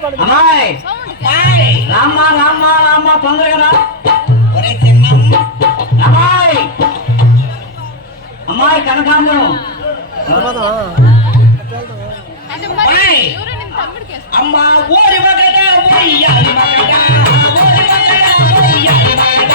అమ్మాయి రామ్మా రామ్మా రామ్మా తొందరగా అమ్మాయి అమ్మాయి కనకాంబరం అమ్మా ఊరి మగడ ఊయ్యాలి మగడ ఊరి మగడ ఊయ్యాలి మగడ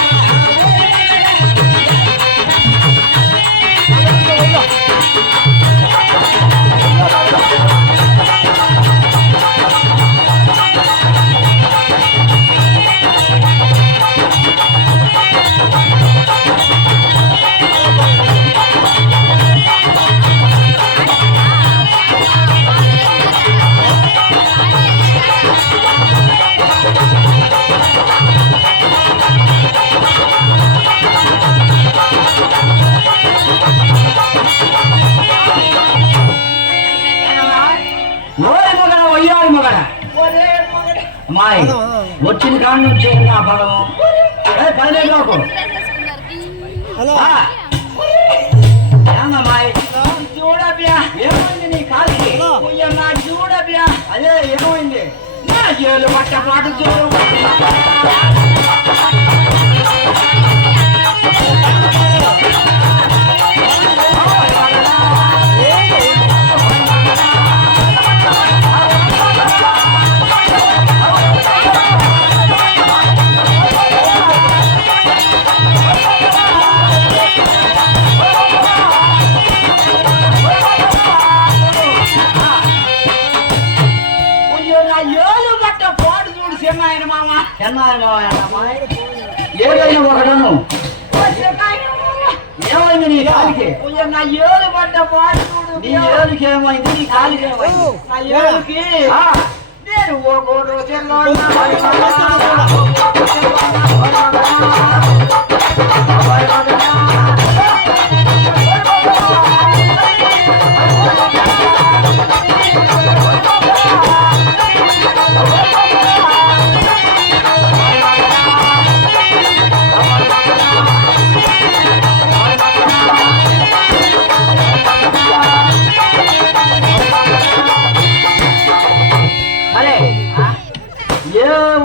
అమ్మాయి వచ్చిన కాడ నుంచి నా ఫలం పనిలేదు నాకు ఏమమ్మాయి చూడబ్యా ఏమైంది నీ కాలికి నా చూడబ్యా అదే ఏమైంది నా జైలు పట్ట పాటు చూడు ఏదైనా ఒకటను ఏమైంది నీ కాలికి నా ఏలు పడ్డ పాడు నీ ఏలుకి ఏమైంది నీ కాలికి ఏమైంది నా ఏలుకి నేను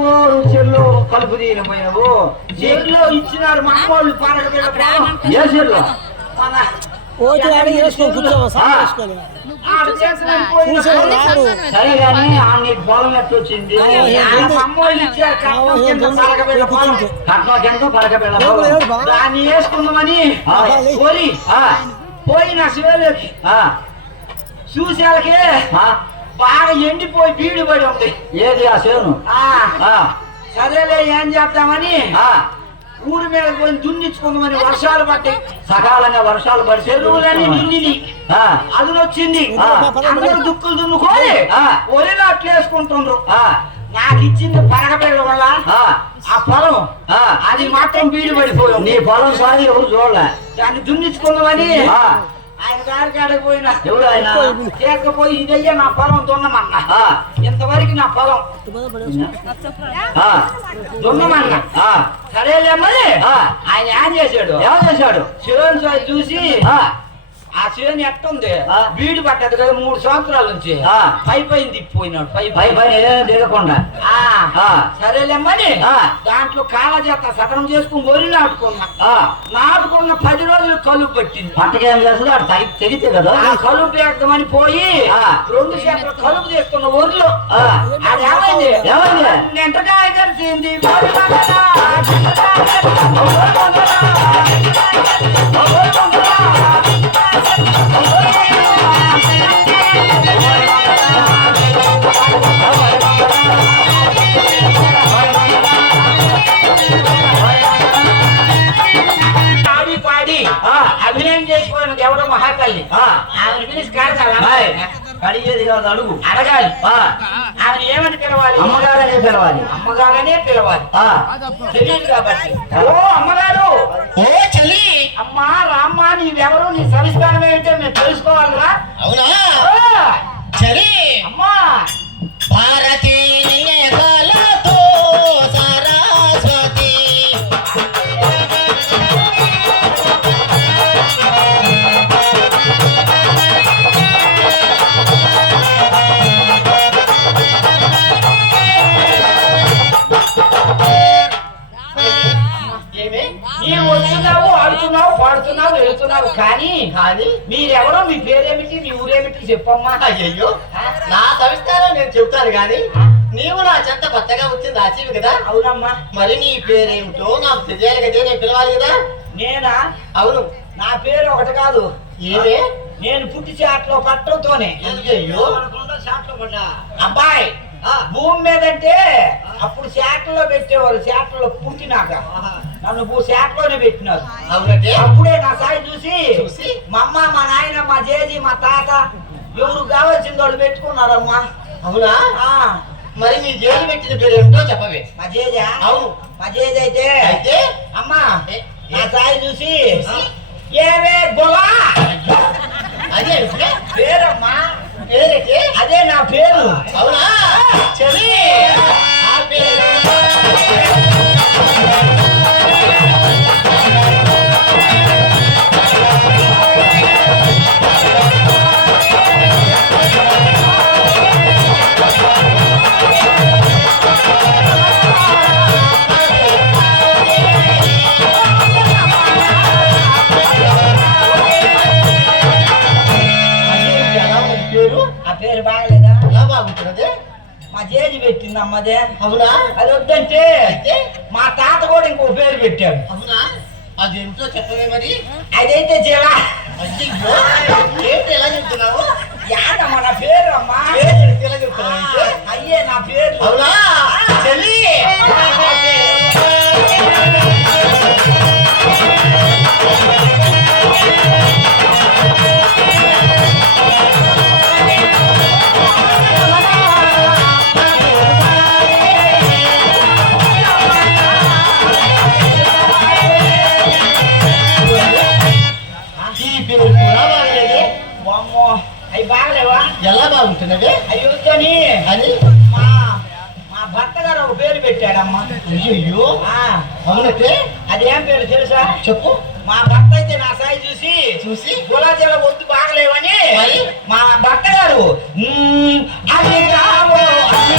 ఓ రోజుల్లో కలుపు తీయని పోయినవు చెరులో ఇచ్చినారు మా వాళ్ళు ఏ చెరులో సరే గాని నీకు పొలం ఎట్టు వచ్చింది కట్నం ఎంతో పలకబెళ్ళ దాన్ని వేసుకుందామని పోయిన శివలోకి చూసేళ్ళకి బాగా ఎండిపోయి బీడు పడి ఉంది ఏది ఆ సేను సరేలే ఏం చేద్దామని ఊరి మీద పోయి దున్నించుకుందామని వర్షాలు పట్టి సకాలంగా వర్షాలు పడి చెరువులని దున్నిది అది వచ్చింది అందరూ దుక్కులు దున్నుకొని ఒరిలో అట్లు వేసుకుంటుండ్రు నాకు ఇచ్చింది పరగబెళ్ళ వల్ల ఆ పొలం అది మాత్రం బీడు పడిపోయాం నీ పొలం సారి ఎవరు చూడలే దాన్ని దున్నించుకుందామని ఆయన గారికి ఆడకపోయినా ఎవరు ఆయన లేకపోయి ఇదయ్యా నా పొలం దున్నమన్నా ఇంతవరకు నా పొలం దున్నమన్నా సరేలేమని ఆయన ఏం చేశాడు శివన్ చూసి ఆ శివన్ ఎట్టుంది బీడు పట్టదు కదా 3 సంవత్సరాల నుంచి పైన తిప్పిపోయినాడు పైన దిగకుండా సరేలేమని దాంట్లో కాలజాత సగం చేసుకుని గొర్రె నాటుకున్న 10 రోజులు కలుపు పట్టింది పంటకేం చేస్తుంది అటు తెగితే కదా ఆ కలుపు వేద్దామని పోయి 2 చేపలు కలుపు తీసుకున్న ఊర్లో అది ఏమైంది ఎంటకాయ కలిసింది అభినయం చేసిపోయినది ఎవరో మహాతల్లి ఆమెను పిలిచి అడిగేది కాదు అడుగు అడగాలి ఆమెను ఏమని పిలవాలి అమ్మగారనే పిలవాలి తెలియదు కాబట్టి ఓ అమ్మగారు ఓ చెల్లి అమ్మా రామ్మా నీవెవరు నీ సంస్కారం ఏంటో మేము తెలుసుకోవాలిరా అవునా చెల్లి అమ్మా భారతీ సరస్వతి కానీ మీరెవరో మీ పేరేమిటి మీ ఊరేమిటి చెప్పమ్మా. అయ్యో నా సవిస్తారం నేను చెప్తాను గాని నీవు నా చెంత కొత్తగా వచ్చింది రాసివి కదా. అవునమ్మా. మరి నీ పేరేమిటో నాకు తెలియాలి కదా, నేను పిలవాలి కదా. నేనా? అవును. నా పేరు ఒకటి కాదు. ఏమే? నేను పుట్టి చాట్లో పట్టవుతోనే. అయ్యో అబ్బాయి భూమి మీదంటే అప్పుడు శాఖలో పెట్టేవారు. శాఖలో పుట్టినాక నన్ను శాఖలోనే పెట్టినారు. అవునంటే అప్పుడే నా సాయి చూసి చూసి మా అమ్మ మా నాయన మా జేజీ మా తాత ఎవరు కావాల్సింది వాళ్ళు పెట్టుకున్నారమ్మా. అవునా? ఆ, మరి నీ జైలు పెట్టిన పేరేమిటో చెప్పవే. మా జేజా? అవును. మా జేజ అయితే అయితే అమ్మా ఏ- నా సాయి చూసి ఏవే గొలా అదే పేరమ్మా. పేరేంటి? అదే నా పేరు. అవునా? చెల్లి ఆ పేరు ఎలా ఉంది పేరు? ఆ పేరు బాగలేదా? ఎలా బాగుంటున్నది? మా జేజి పెట్టింది అమ్మదే. అవునా? అది వద్దంటే అయితే మా తాత కూడా ఇంకో పేరు పెట్టాడు. అవునా? అదేమిటో చెప్పవే మరి. అదైతే జిలా. అయ్యో ఏంటి ఎలా చెప్తున్నావు? యాదమ్మ నా పేరు అమ్మా. ఏంటి ఎలా చెప్తున్నావు అంటే? అయ్యే నా పేరు. అవునా? చెల్లి ఈ పేరు కూడా బాగలేదే. వామ్మో, అవి బాగలేవా? ఎలా బాగుంటున్నది అవి వద్దని అని? మా మా భర్త గారు ఒక పేరు పెట్టాడమ్మా. అయ్యో ఆ, అవునట్టే అదేం పేరు తెలుసా? చెప్పు. మా భర్త అయితే నా సాయి చూసి చూసి గులాజీల వద్దు బాగలేవని మరి? మా భర్త గారు అది రావో అది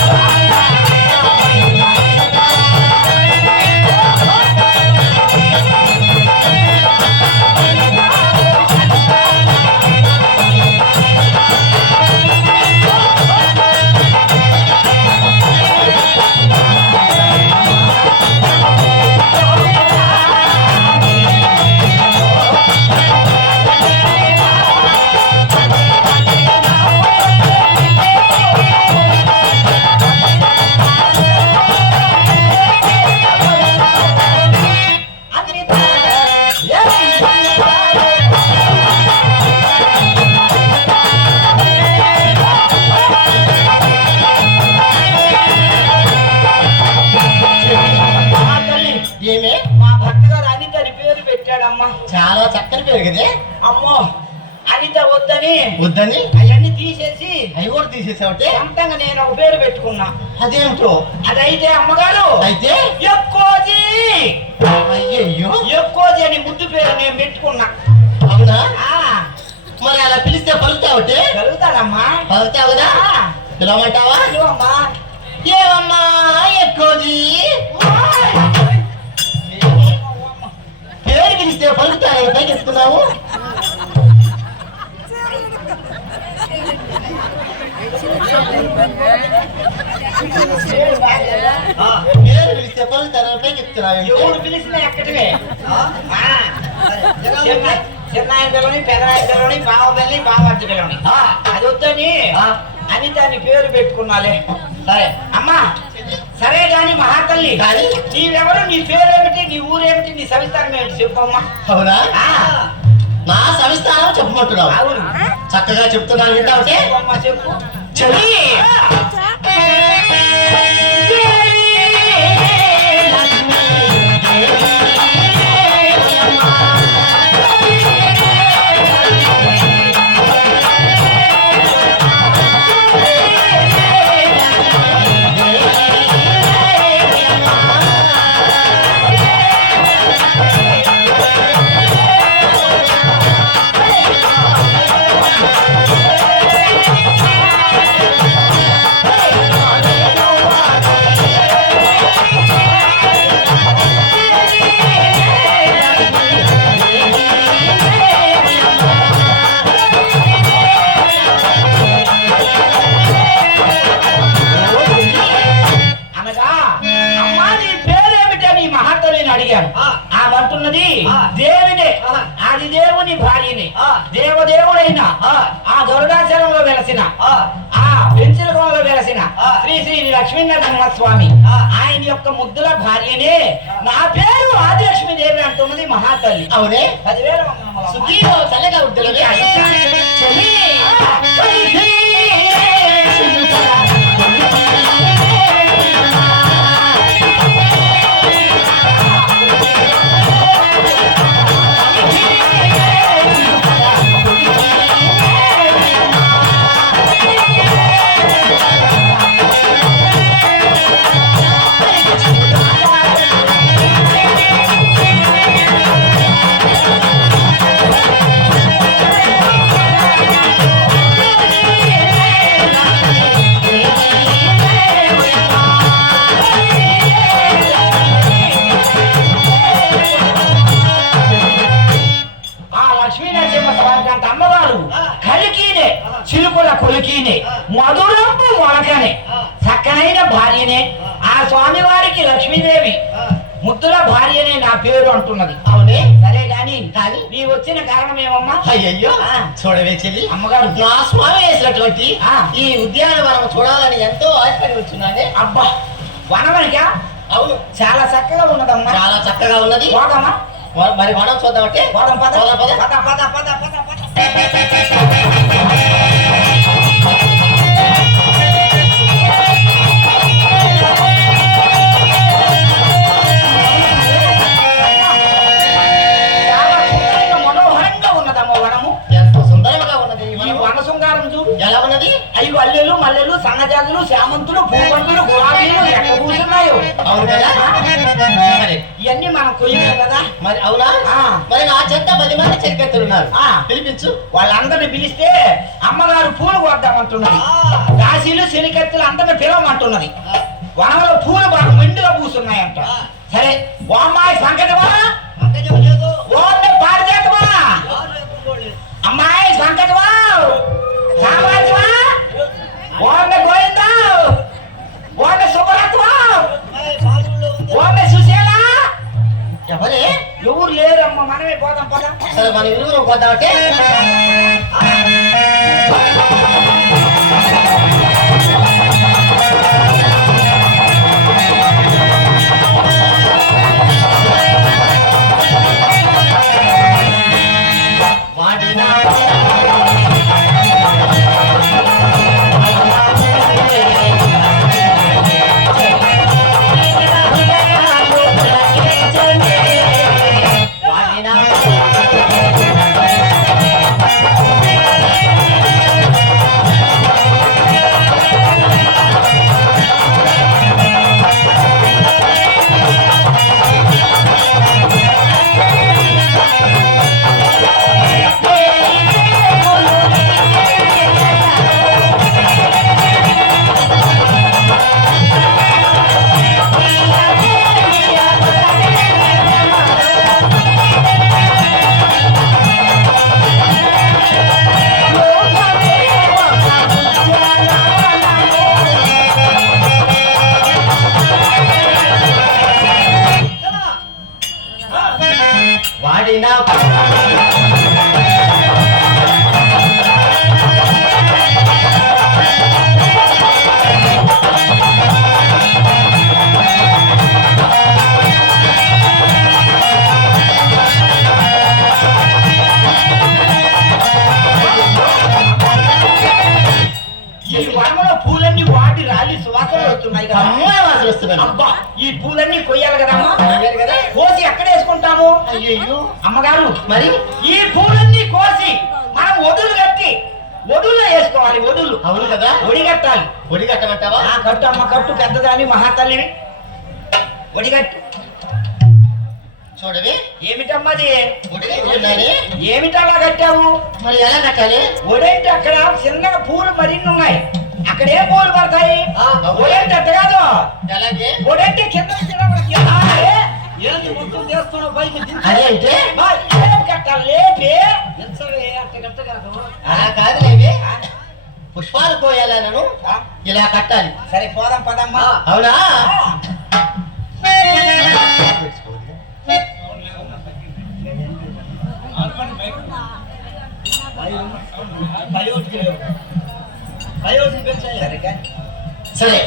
ఏమే? మా భర్త గారు అనిత అని పేరు పెట్టాడమ్మా. చాలా చక్కని పేరు కదే. అమ్మో, అనిత వద్దని వద్దని అవన్నీ తీసేసి అవి కూడా తీసేసావుటే. సొంతంగా నేను ఒక పేరు పెట్టుకున్నా. అదేమిటో? అదైతే అమ్మగారు అయితే ఎక్కువజీ అయ్యయ్యో ఎక్కువజీ అని ముద్దు పేరు నేను పెట్టుకున్నా. అవునా? ఆ, మరి అలా పిలిస్తే పలుకుతావుటే? కలుగుతానమ్మా. పలుకుతావు కదా? ఆ, పిలవమంటావా? ఇదిగోమ్మా. ఏమమ్మా ఎక్కువది పేరు పిలిస్తే పలుకుతావు పైకి ఎత్తున్నావు. పేరు పిలిస్తే పలుకుతావు పైకి ఎత్తున్నావు. ఎవరు పిలిచినా ఎక్కడమే. చిన్నాయన పిల్లని పెదనాయన పిల్లని బావ పిల్లని బావార్జి పిల్లని అది వద్దని అనిత అని పేరు పెట్టుకున్నాలే. సరే అమ్మా సరే గాని మహాతల్లి, కానీ నీవెవరు, నీ పేరేమిటి, నీ ఊరేమిటి, నీ సవిస్తారం ఏమిటి చెప్పమ్మా. అవునా? ఆ, నా సవిస్తానం చెప్పమంటున్నావు. అవును చక్కగా చెప్తున్నాను వింటావుటే. చెప్పమ్మా చెప్పు. చెల్లి గరుడారూఢుడైన ఆ గరుడాచలంలో వెలసిన ఆ పెంచులకోలో వెలసిన శ్రీ శ్రీ లక్ష్మీనరసింహ స్వామి ఆయన యొక్క ముద్దుల భార్యనే నా పేరు ఆదిలక్ష్మీదేవి అంటున్నది మహాతల్లి. అవునే 10,000 వందనములు. సుఖీలో చల్లగా ఉంటుంది. చెల్లి, కలిసి కొలికినే మధురము మొలకనే చక్కనైన భార్యనే ఆ స్వామి వారికి లక్ష్మీదేవి ముద్దుల భార్యనే నా పేరు అంటున్నది. అవునే సరే గాని నీ వచ్చిన కారణం ఏమమ్మా? అయ్యయ్యో చూడవే చెల్లి, అమ్మగారు నా స్వామి వేసినటువంటి ఈ ఉద్యానవనం చూడాలని ఎంతో ఆశపడి వచ్చున్నానే. అబ్బా వనమనిగా? అవును, చాలా చక్కగా ఉన్నదమ్మా. చాలా చక్కగా ఉన్నది. పోదమ్మా, మరి వనం చూద్దామంటే పోదాం. పద పద పద పద పద పద పద. ఎలా ఉన్నది? అయ్యి అల్లెలు మల్లెలు సన్నజాజులు శామంతులు పూవంతులు గులాబీలు ఎక్కడ కూర్చున్నాయో. అవును కదా, ఇవన్నీ మనం కొయ్యలేదు కదా మరి. అవునా? మరి నా చెత్త 10 మంది చెరికెత్తులు ఉన్నారు, పిలిపించు. వాళ్ళందరిని పిలిస్తే అమ్మగారు పూలు కొడదామంటున్నది. కాశీలు శనికెత్తులు అందరిని పిలవమంటున్నది. వనంలో పూలు బాగా మెండుగా పూసున్నాయంట. సరే ఓ అమ్మాయి సంకటమా, పారిచేతమా, అమ్మాయి సంకటమా, సామ్రాజ్యమా, ఓన్నే గోయిందా, ఓన్నే శుభరత్వా, ఓన్నే సుశీల. ఎవరే? ఎవరు లేరమ్మ, మనమే పోదాం పద. సరే మన ఇరువురు పోదామంటే వాడినా అబ్బా ఈ పూలన్నీ కొయ్యాలి కదమ్మా, కోసి ఎక్కడ వేసుకుంటాము? అయ్యో అమ్మగారు మరి ఈ పూలన్నీ కోసి మనం ఒడులు కట్టి ఒడుల్లో వేసుకోవాలి. ఒడులు. అవును కదా, ఒడి కట్టాలి. ఒడి కట్టమంటావా? కట్టు అమ్మ, కట్టు. పెద్దదాని మహాతల్లివి ఒడిగట్టు. చూడవి ఏమిటమ్మది? ఏమిటలా కట్టావు? మరి ఎలా కట్టాలి? ఒడేంటి అక్కడ చిన్నగా పూలు మరిన్ని ఉన్నాయి, అక్కడ ఏ పూలు పడతాయి? ఒడేంటి అట్ట కాదు, ఒడేంటి కింద మొత్తం చేస్తున్నావు పైకి. అదే అంటే కట్టాలి లేపి కాదులేవి, పుష్పాలు కోయాలను ఇలా కట్టాలి. సరే పోదాం పదమ్మా. అవునా? సరే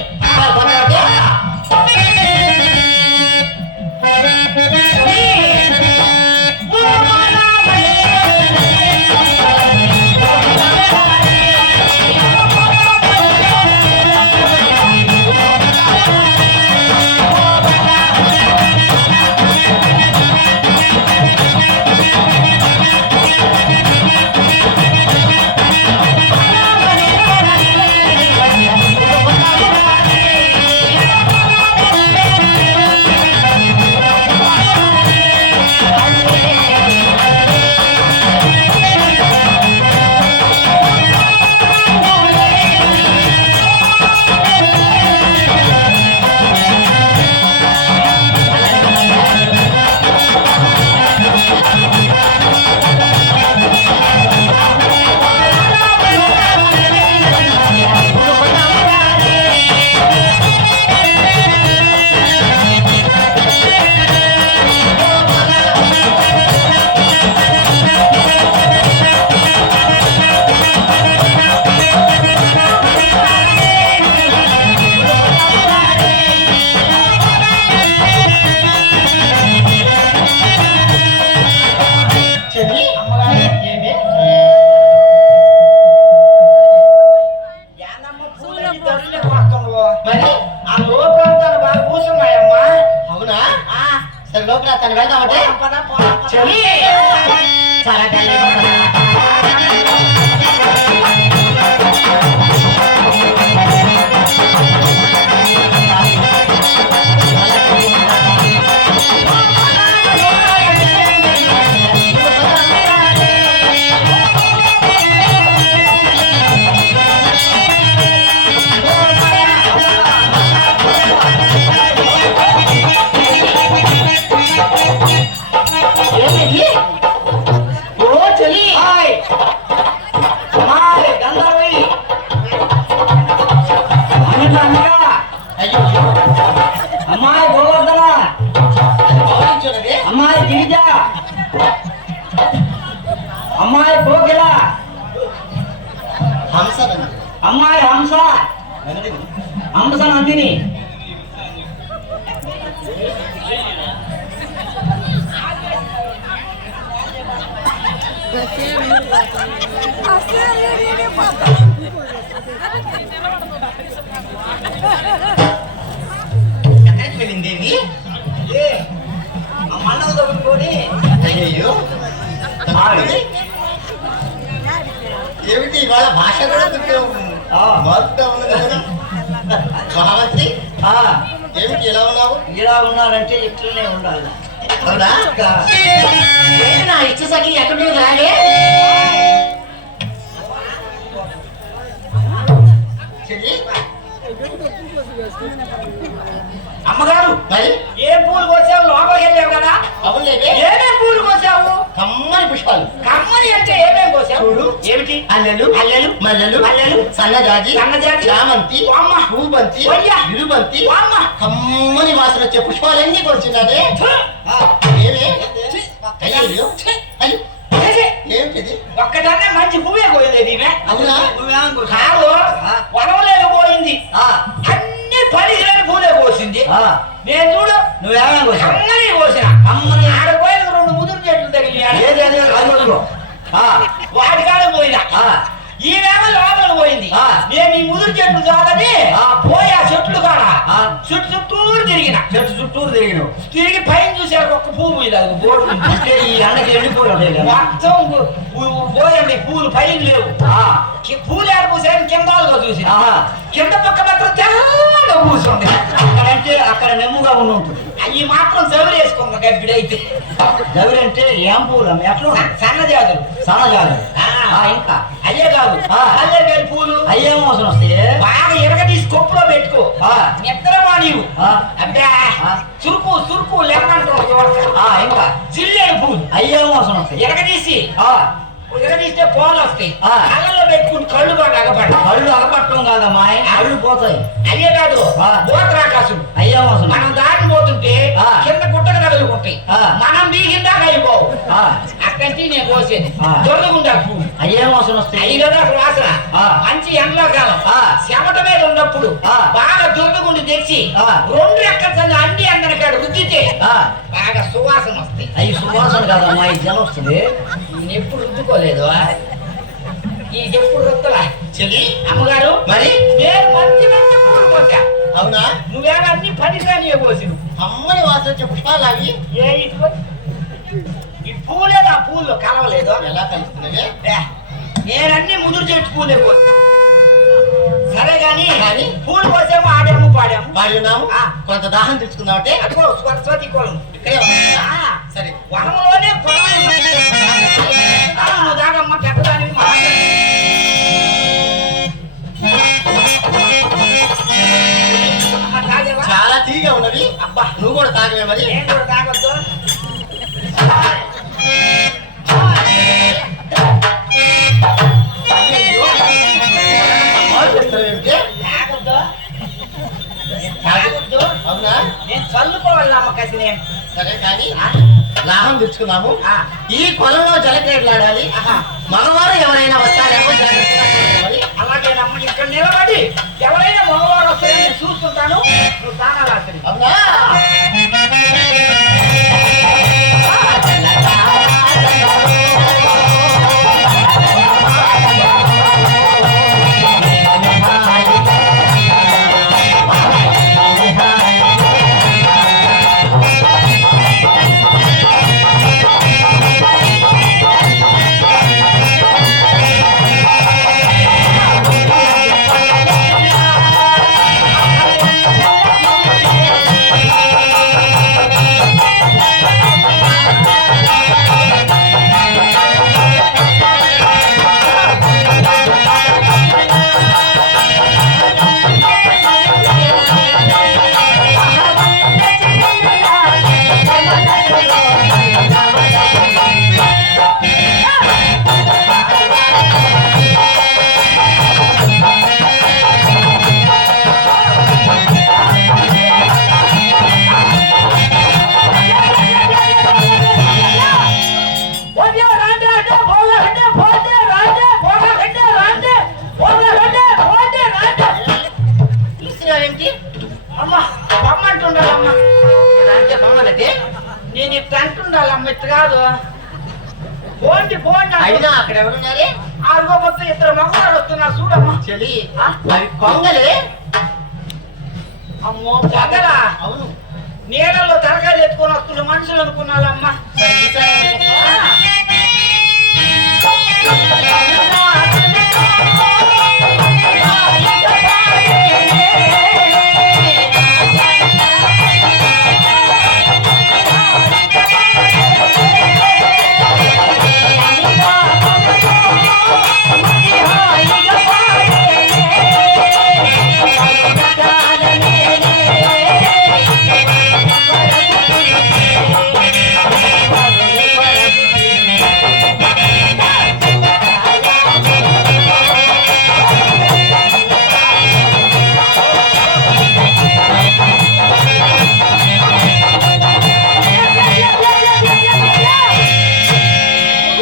మరి ఆ లోపలంతా బాగా కూర్చున్నాయమ్మా. అవునా సరే లోపల తను వెళ్దామంటే పద, పద, పద. చెల్లి చాలా టైం అమ్మాయి గోవర్ధన, అమ్మాయి గిరిజ, అమ్మాయి కోకిల, అమ్మాయి హంస, హంస నందిని. ఎక్కడికి వెళ్ళిందేవి మన్నవ తగ్గుకొని అయ్యో ఏమిటి ఇవాళ భాష కూడా మారుతా ఉన్నది కదా మహామంత్రి ఏమిటి ఎలా ఉన్నావు ఇలా ఉన్నారంటే ఇట్లనే ఉండాలి. అవునా నా ఇచ్చ సఖి ఎక్కడికి రాలే అమ్మగారు మరి ఏ పూలు కోసావు? లోపలికి వెళ్ళావు కదా. అవును ఏమేం పూలు కోసావు? కమ్మని పుష్పాలు. కమ్మని అంటే ఏమేం కోసావు? చూడు ఏమిటి? అల్లెలు అల్లెలు, మల్లెలు మల్లెలు, సన్నజాజి సన్నజాజి, చామంతి అమ్మ, పూబంతి వయ్య, విరుబంతి అమ్మ. కమ్మని వాసన వచ్చే పుష్పాలన్నీ కొలిచినానే ఏమే అయ్యో అయ్యో ఏమిటిది ఒక్కటన్నా మంచి పువ్వే కోయలేదు ఈమె. అవునా కాదు, వనవలేకపోయింది. అన్ని పదిహేను పూలే కోసింది. నేను చూడు, నువ్వేమేం కోసావు? అమ్మని కోసిన. అమ్మని ఆడపోయిన 2 ముదురు చెట్లు తగిలినాడు. ఏదేదో రాజులో వాటికాడ పోయినా. ఈవేమో లోపల పోయింది. నేను ఈ ముదురు చెట్లు కాదని పోయి ఆ చెట్లు కాడ చుట్టూరు తిరిగిన. చెట్టు చుట్టూరు తిరిగినావు. తిరిగి పైన చూసారు ఒక్క పువ్వు లేదు. అంటే ఈ ఎండకి ఎండిపోయాడు మొత్తం పోయండి, పూలు పైన లేవు. పూలు ఏడ పూసారని కిందగా చూసి కింద పక్క మాత్రం తెల్లగా పూసుంది. అక్కడంటే అక్కడ నెమ్ముగా ఉండి ఉంటుంది. అవి మాత్రం జవిరి వేసుకోమ్మ గబ్బిడైతే. జవిరి అంటే ఏం పూలు ఎట్లా సన్నజాతులు. సన్నజాజులు ఇంకా అయ్యే కాదు, అల్లేకాయలు పూలు. అయ్యే మోసం వస్తే బాగా ఎరగదీసి కొప్పులో పెట్టుకో. నిద్రమా నీవు. అంటే చురుకు చురుకు లేకుంటావు. ఇంకా జిల్లేడు పూలు అయ్యే మోసం వస్తాయి. ఎరగదీసి ఎరగదీస్తే పోలు వస్తాయి. కళ్ళలో పెట్టుకుని కళ్ళు బాగా అగపడ. కళ్ళు అగపట్టడం కాదమ్మా, కళ్ళు పోతాయి. అయ్యే కాదు, బోతరాకాశం. అయ్యే మోసం మనం దాటి పోతుంటే కింద గుట్టకు తగులుకుంటాయి. మనం బీగిందాక అయిపోవు. కంటే నేను పోసేది ఆ. దొరకకుండా పువ్వు అయ్యేం వాసన వస్తాయి అయ్యి కదా అక్కడ వాసన ఆ. మంచి ఎండాకాలం ఆ. చెమట మీద ఉన్నప్పుడు ఆ. బాగా దురదగుండి తెచ్చి ఆ. 2 రెక్కల అండి అందరి కాడ రుద్దితే ఆ, బాగా సువాసన వస్తాయి. అయ్యి సువాసన కదమ్మా ఈ జనం వస్తుంది. నేను ఎప్పుడు రుద్దుకోలేదు ఈ ఎప్పుడు రుద్దలా చెల్లి అమ్మగారు మరి నేను మంచి మంచి పూలు పోసా అవునా నువ్వేమో అన్ని పనికిరానియే పోసి అమ్మని వాసన వచ్చే పుష్పాలు అవి ఏ ఇదిగో. ఈ పూలేదు ఆ పూల్లో కలవలేదు ఎలా కలుస్తున్నావే ఏ, నేనన్ని ముదురు చెట్టు పూలే పోసి సరే గాని కానీ? పూలు పోసాము ఆడాము పాడాము వాడి ఉన్నాము ఆ. కొంత దాహం తెచ్చుకుందామంటే అదిగో సరస్వతి కొలను ఇక్కడే ఉన్నావా? ఆ, సరే వనంలోనే కొలను నువ్వు దాగమ్మ పెద్దదానికి అమ్మ తాగేవా చాలా తీగా ఉన్నవి అబ్బా నువ్వు కూడా తాగవే మరి నేను కూడా తాగొద్దు ఏమిటి? తాగొద్దు తాగొద్దు అవునా నేను చల్లుకోవాలి అమ్మ కసి నేను సరే కానీ లాభం తెచ్చుకున్నాము ఆ. ఈ పొలంలో జలక్రీడలాడాలి ఆహా. మగవారు ఎవరైనా వస్తారేమో జాగ్రత్తగా చూడాలి. అలాగేనమ్మ ఇక్కడ నిలబడి ఎవరైనా మగవారు వస్తారని నేను చూస్తుంటాను నువ్వు తానాలి అసలు అవునా పిలిచినావేంటి అమ్మ బొమ్మంటుండాలమ్మ అంటే బొమ్మలంటే నేను ఇట్లా అంటుండాలమ్మ ఇట్లా కాదు పోండి పోండి అయినా అక్కడ ఎవరున్నారే ఆరుగో మొత్తం 2 మగవాళ్ళు వస్తున్నారు చూడమ్మా చెలి ఆ? అవి కొంగలే అమ్మో పొగలా అవును నీళ్ళల్లో తరగాలు ఎత్తుకొని వస్తున్న మనుషులు అనుకున్నాలమ్మా సరే, ఈసారి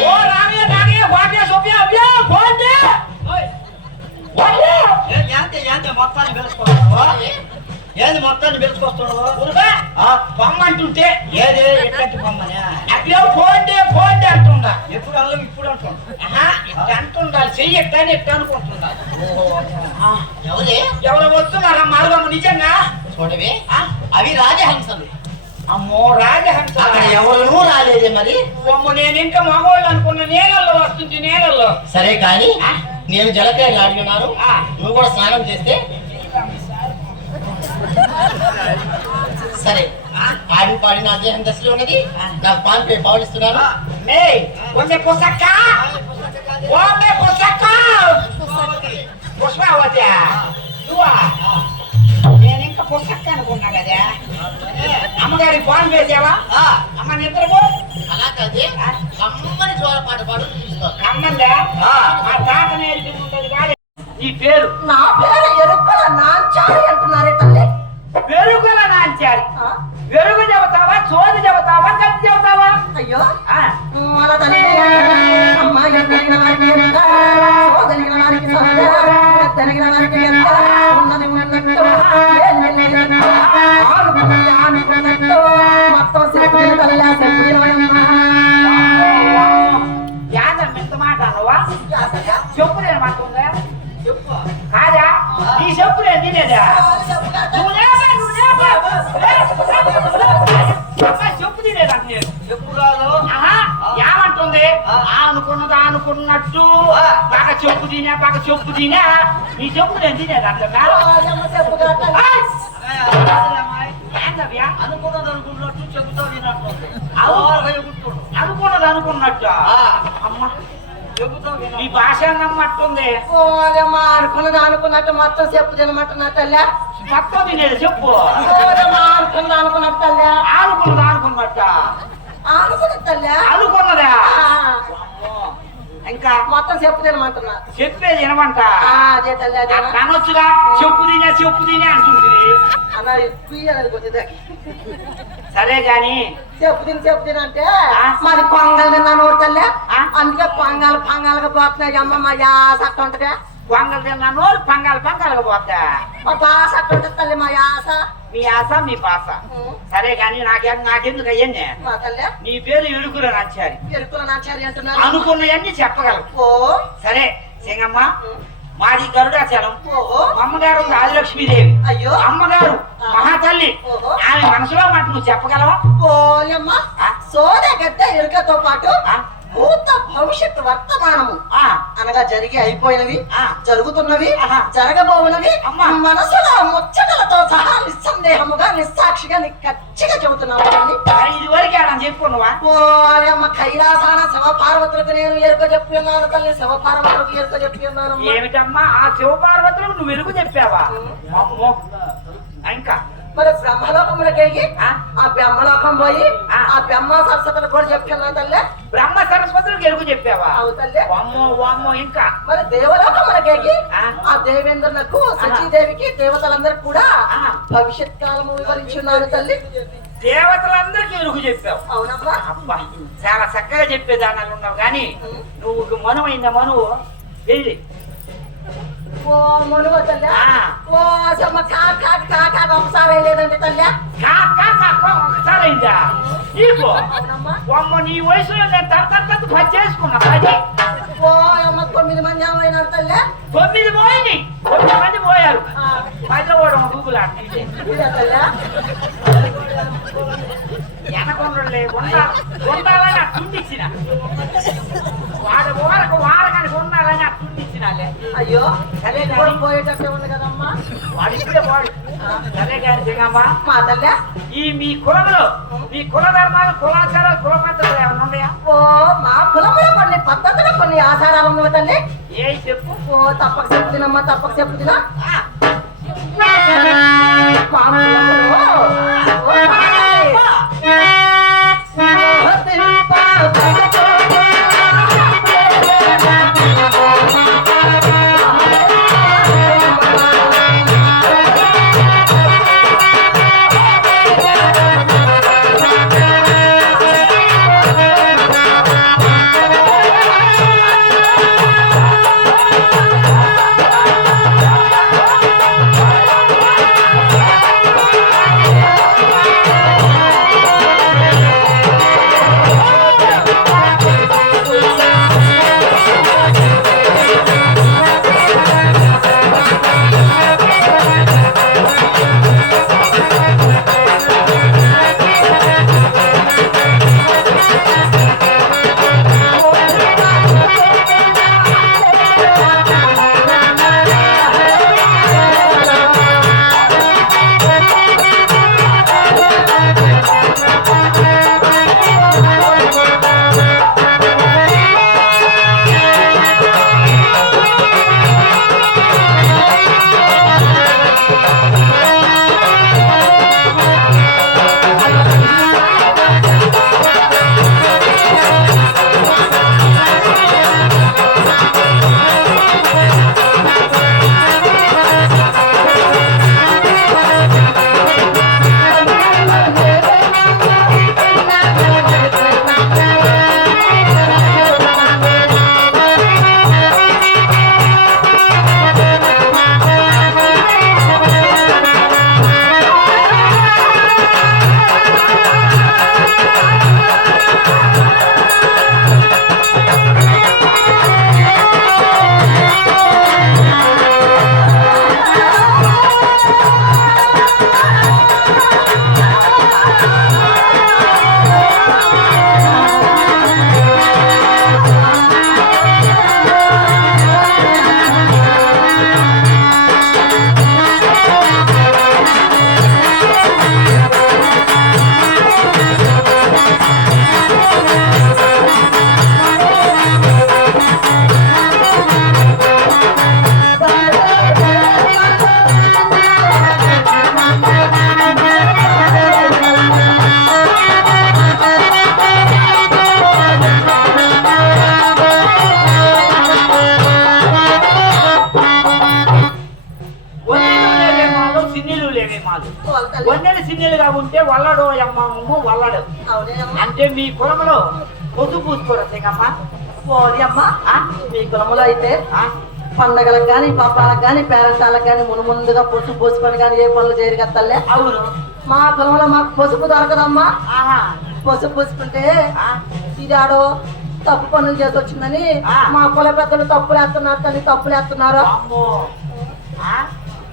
ఓ రామయ్య నాగయ్య భాగ్య సోఫియా అవ్యా పోండి మొత్తాన్ని పిలుచుకొస్తున్నావు ఏంది మొత్తాన్ని పిలుచుకొస్తున్నావు ఉరుగా ఆ, బొమ్మంటుంటే ఏది ఎట్లాంటి బొమ్మనే అవ్యా పోండి పోండి అంటుండా ఎప్పుడు అలా ఇప్పుడు అంటాం ఆహా, ఇట్లా అంటుండాలి చెయ్యి ఎట్టాని ఎట్టా అనుకుంటుండాలి ఆ, ఎవరే ఎవరు వస్తున్నారా మార్గమ్మ నిజంగా చూడవే ఆ? అవి రాజహంసలు అమ్మో రాజహంస అక్కడ ఎవరు రాలేదే మరి బొమ్మ నేను ఇంకా మగవాళ్ళు అనుకున్న నీళ్ళల్లో వస్తుంది నీళ్ళల్లో సరే కానీ ఆ? నేను జలకాయలు ఆడుకున్నాను ఆ. నువ్వు కూడా స్నానం చేస్తే సరే ఆడి పాడి నా దేహం దశలో ఉన్నది నాకు పాన్పే పౌలిస్తున్నాను ఏయ్ ఒందే పుస్తక ఒందే పుస్తక పుష్పావతి నువ్వా నేను ఇంకా పుస్తక అనుకున్నా కదా అమ్మగారి ఫోన్ వేసావా అమ్మ నిద్రపో అలా కాదే కమ్మని జోలపాట పాడు చూపిస్తాను అమ్మందా మా తాత నేర్పి ఉంటుంది కానీ నీ పేరు నా పేరు ఎరుకల నాంచారి అంటున్నారే తల్లి వెలుగుల నాంచారి వెలుగు చెబుతావా సోది చెబుతావా గట్టి చెబుతావా? అయ్యో ఆ, మన తల్లి అమ్మాయి జరిగిన వారికి ఎంత, సోదరిగిన వారికి సోదర, పెద్దరిగిన వారికి ఎంత, ఉన్నది ఉన్నట్టు లేనిది లేనట్టు, ఆనుకున్నది ఆనుకున్నట్టు మొత్తం చెప్పుదిన తల్లి చెప్పుదినమ్మా. యాందం ఎంత మాట అన్నవా? చెప్పు నేను మాట ఉందా? చెప్పు కాదా నీ చెప్పు నేను తినేదా? నువ్వు లేవా, నువ్వు లేవా? చెప్పు తినేదంట నేను. చెప్పు కాదు ఆహా, ఏమంటుంది? అనుకున్నది అనుకున్నట్టు బాగా చెప్పు తినా నీ చెప్పు నేను తినేదంట. చెప్పు కాదు ఏందవ్యా? అనుకున్నది అనుకున్నట్టు చెబుతా వినట్టుంది. అనుకున్నది అనుకున్నట్టు అమ్మ చెబుతా విన నీ భాష నమ్మట్టుంది. ఓలమ్మా అనుకున్నది అనుకున్నట్టు మొత్తం చెప్పు తినమంటున్నా తల్లి. మొత్తం తినేది చెప్పు. ఓలమ్మా అనుకున్నది అనుకున్నట్టు తల్లి. అనుకున్నది అనుకున్నట్ట అనుకున్నది తల్లి. అనుకున్నదా? ఆ, ఇంకా మొత్తం చెప్పు తినమంటున్నా. చెప్పేది వినమంట. అదే తల్లి అదే అనొచ్చుగా చెప్పు తినే అంటుంది. అన్నది కుయ్యాలి కొద్దిగా. సరే గాని చెప్పు తిని అంటే మాది పొంగల్ తిన్నాను తల్లి. ఆ? అందుకే పంగాలుగా పోతున్నాయి అమ్మ. మా యాస అట్ట ఉంటది, పొంగల్ తిన్నా నోరు పంగాలుగా పోతా. మా బాస అట్ట ఉంటది తల్లి. మా యాస మీ ఆశ మీ భాష. సరే గాని నాకెందుకు అయ్యన్నే? మా తల్లి నీ పేరు ఇడుకురా నచ్చారి. ఎరుకుల నాచారి అంటున్నారు. అనుకున్నవన్నీ చెప్పగలవు. ఓ సరే సింగమ్మ, మాది గరుడాచలం. ఓహో అమ్మగారు ఆదిలక్ష్మీదేవి. అయ్యో అమ్మగారు మహాతల్లి. ఓహో. ఆమె మనసులో మాట నువ్వు చెప్పగలవా? ఓయమ్మ ఆ? సోద గద్దె ఎరుకతో పాటు ఆ? భూత భవిష్యత్ వర్తమానము ఆ, అనగా జరిగి అయిపోయినవి, ఆ. జరుగుతున్నవి, ఆహా. జరగబోవునవి అమ్మా. మనసులో ముచ్చటలతో సహా నిస్సందేహముగా నిస్సాక్షిగా నిక్కచ్చిగా చెబుతున్నాను తల్లి. సరే ఇది వరకు ఆడ చెప్పుకున్నావా? ఓయమ్మ కైలాసాన శివపార్వతులకు నేను ఎరుక చెప్పి ఉన్నాను తల్లి. శివపార్వతులకు ఎరుక చెప్పి ఉన్నాను. ఏమిటమ్మా ఆ శివపార్వతులకు నువ్వు వెలుగు చెప్పావా? అమ్మో, ఇంకా మరి బ్రహ్మలోకములకేగి ఆ? ఆ బ్రహ్మలోకం పోయి ఆ. ఆ బ్రహ్మ సరస్వతులకు కూడా చెప్పి ఉన్నాను తల్లి. బ్రహ్మ సరస్వతులకు ఎలుగు చెప్పావా? అవు తల్లి. వామ్మో ఇంకా మరి దేవలోకములకేగి ఆ. ఆ దేవేంద్రులకు సచీదేవికి దేవతలందరికి కూడా ఆ. భవిష్యత్ కాలము వివరించి ఉన్నాను తల్లి. దేవతలందరికీ ఎలుగు చెప్పావు. అవునమ్మా. అబ్బా చాలా చక్కగా చెప్పేదానాలు ఉన్నావు కానీ నువ్వు మనువైందా మనువు వెళ్ళి ఓ మనువ తల్లి. ఆ. ఓ సమ్మ కాక ఒకసారి లేదండి తల్లి. ఒకసారి అయిందా నీకు? అవునమ్మా. అమ్మ నీ వయసులో నేను తరతర పని చేసుకున్నా. 10 ఓ అమ్మ 9 మంది ఏమైనారు తల్లి. 9 పోయింది. 9 మంది పోయారు. ఆ, 10 కూడా దూకులాడు ఇదే తల్లి. వెనకొండలే ఉండాలని అట్టుండిచ్చిన వాడగాని ఉండాలని అట్టుండిచ్చినాలే. అయ్యో సరే ఇది కూడా పోయేటట్టే ఉంది కదమ్మా. వాడు ఇప్పుడే వాడు. సరే కానీ సింగమ్మా, మా తల్లి. ఈ మీ కులంలో మీ కుల ధర్మాలు కులాచారాలు కుల పద్ధతులు ఏమైనా ఉన్నాయా? ఓ మా కులంలో కొన్ని పద్ధతులు కొన్ని ఆచారాలు ఉన్నవి తల్లి. ఏ చెప్పు. ఓ తప్పక చెప్తున్నమ్మా, తప్పక చెప్తున్నా. ఆ, మా కులంలో ఓ సిగ్నల్గా ఉంటే వల్లడు అమ్మమ్మ వల్లడు. అవునే అమ్మా. అంటే మీ కులంలో పొద్దు పూసుకోరు సింగమ్మ. పోనీ అమ్మా, మీ కులములో అయితే పండగలకు కానీ పబ్బాలకు కానీ పేరంటాలకు కానీ ముందుగా పసుపు పోసుకొని కానీ ఏ పనులు చేయరు కదా తల్లే. అవును. మా కులంలో మాకు పసుపు దొరకదమ్మా. ఆహా. పసుపు పూసుకుంటే ఇది ఆడో తప్పు పనులు చేసి వచ్చిందని మా కుల పెద్దలు తప్పులు వేస్తున్నారు తల్లి, తప్పులు వేస్తున్నారు. అమ్మో,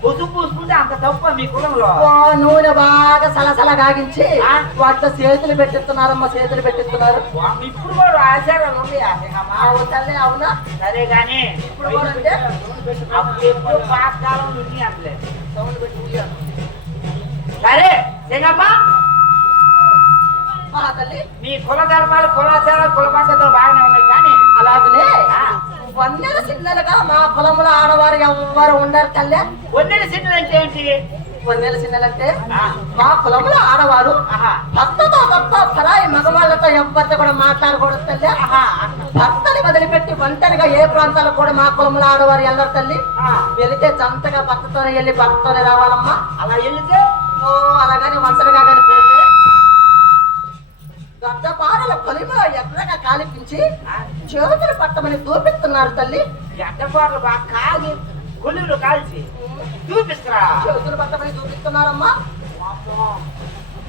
పొద్దు పూసుకుంటే అంత తప్ప మీ కులంలో? నూనె బాగా సలసల గాగించి వాటితో చేతులు పెట్టిస్తున్నారమ్మా, చేతులు పెట్టిస్తున్నారు. ఇప్పుడు కూడా ఆచారాలు ఉన్నాయా సింగమ్మ? తల్లి అవునా? సరే గాని ఇప్పుడు కూడా అంటే అప్పుడు ఎప్పుడు పాతకాలం ఉంది అంటే సరే సింగమ్మ, తల్లి మీ కుల ధర్మాలు కులాచారాలు కుల పద్ధతులు బాగానే ఉన్నాయి కానీ అలాగనే వందల చిన్నలుగా మా పొలంలో ఆడవారు ఎవ్వరు ఉండరు తల్లి. వందల సిద్ధులు అంటే ఏంటి? వందల చిన్నలంటే మా పొలంలో ఆడవారు భర్తతో తప్ప పరాయి మగవాళ్ళతో ఎవ్వరితో కూడా మాట్లాడకూడదు తల్లి. భర్తని వదిలిపెట్టి ఒంటరిగా ఏ ప్రాంతాలకు కూడా మా పొలంలో ఆడవారు వెళ్ళరు తల్లి. వెళితే జంటగా భర్తతోనే వెళ్ళి భర్తతోనే రావాలమ్మా. అలా వెళితే అలాగని ఒంటరిగా కానీ పోతే గడ్డపారల పొలిమలో ఎర్రగా కాలిపించి చేతులు పట్టమని చూపిస్తున్నారు తల్లి. గడ్డపారలు బాగా కాగి కొలువులు కాల్చి చూపిస్తారా? చేతులు పట్టమని చూపిస్తున్నారమ్మా.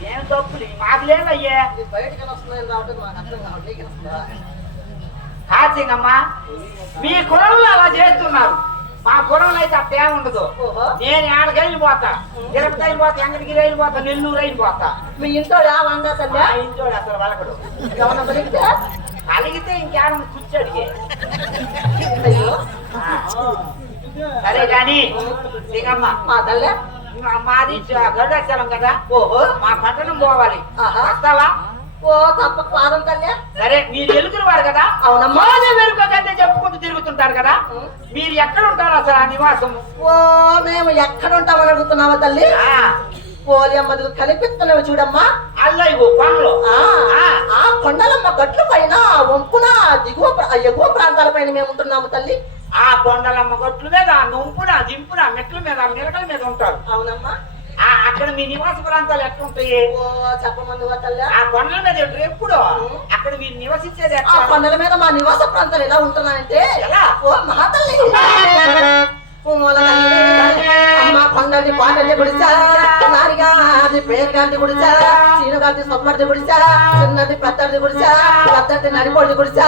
ఏం తప్పులు మాకు లేదయ్యే. బయటకి వస్తున్నాయి రావడం మాకు అర్థం కావట్లేదు. హాసింగమ్మా, మీ కులంలో అలా చేస్తున్నారు, మా కులంలో అయితే అట్ట ఏముండదు. నేను ఏడకైలు పోతా, తిరుపతి పోతా, ఎంగడికి రైలు పోతా, నెల్లూరు రైలు పోతా. మీ ఇంట్లో వండా తల్లి? మా ఇంట్లో అసలు వలకడు. ఏమన్నా బలిగితే కలిగితే ఇంకేమన్నా కూర్చోడిగే. అయ్యో సరే గాని సింగమ్మ, మా తల్లి మాది గరుడాచలం కదా. మా పట్టణం పోవాలి, వస్తావా? తప్పక పాదం తల్లి. సరే, మీరు ఎలుగురు కదా. అవునమ్మా. వెలుగుకంటే చెప్పుకుంటూ తిరుగుతుంటారు కదా, మీరు ఎక్కడ ఉంటారు అసలు ఆ నివాసం? మేము ఎక్కడ ఉంటామని అడుగుతున్నావా తల్లి? పోలియమ్మ కనిపిస్తున్నావు చూడమ్మా. అల్లయ్యో కొండలు, ఆ కొండలమ్మ గట్ల పైన వంపున ఎగువ ప్రాంతాల పైన మేము ఉంటున్నాము తల్లి. ఆ కొండలమ్మ గట్ల మీద నొంపున దింపున మెట్ల మీద మిరకల మీద ఉంటారు. అవునమ్మా. అక్కడ మీ నివాస ప్రాంతాలు ఎట్లా ఉంటాయి? చెప్పమంది తల్లి. ఆ కొండల మీద ఎప్పుడు అక్కడ మీరు నివసించేది? ఆ కొండల మీద మా నివాస ప్రాంతాలు ఎలా ఉంటున్నాయంటే ఎలా? ఓ మహాతల్లి అమ్మ కొండది పాటది గుడిచా, నారిగా అది పేరుగాంటి గుడిచా, చీనుగాంటి సొప్పడిది గుడిచా, చిన్నది పెద్దది గుడిచా, పెద్దది నడిపొడిది గుడిచా,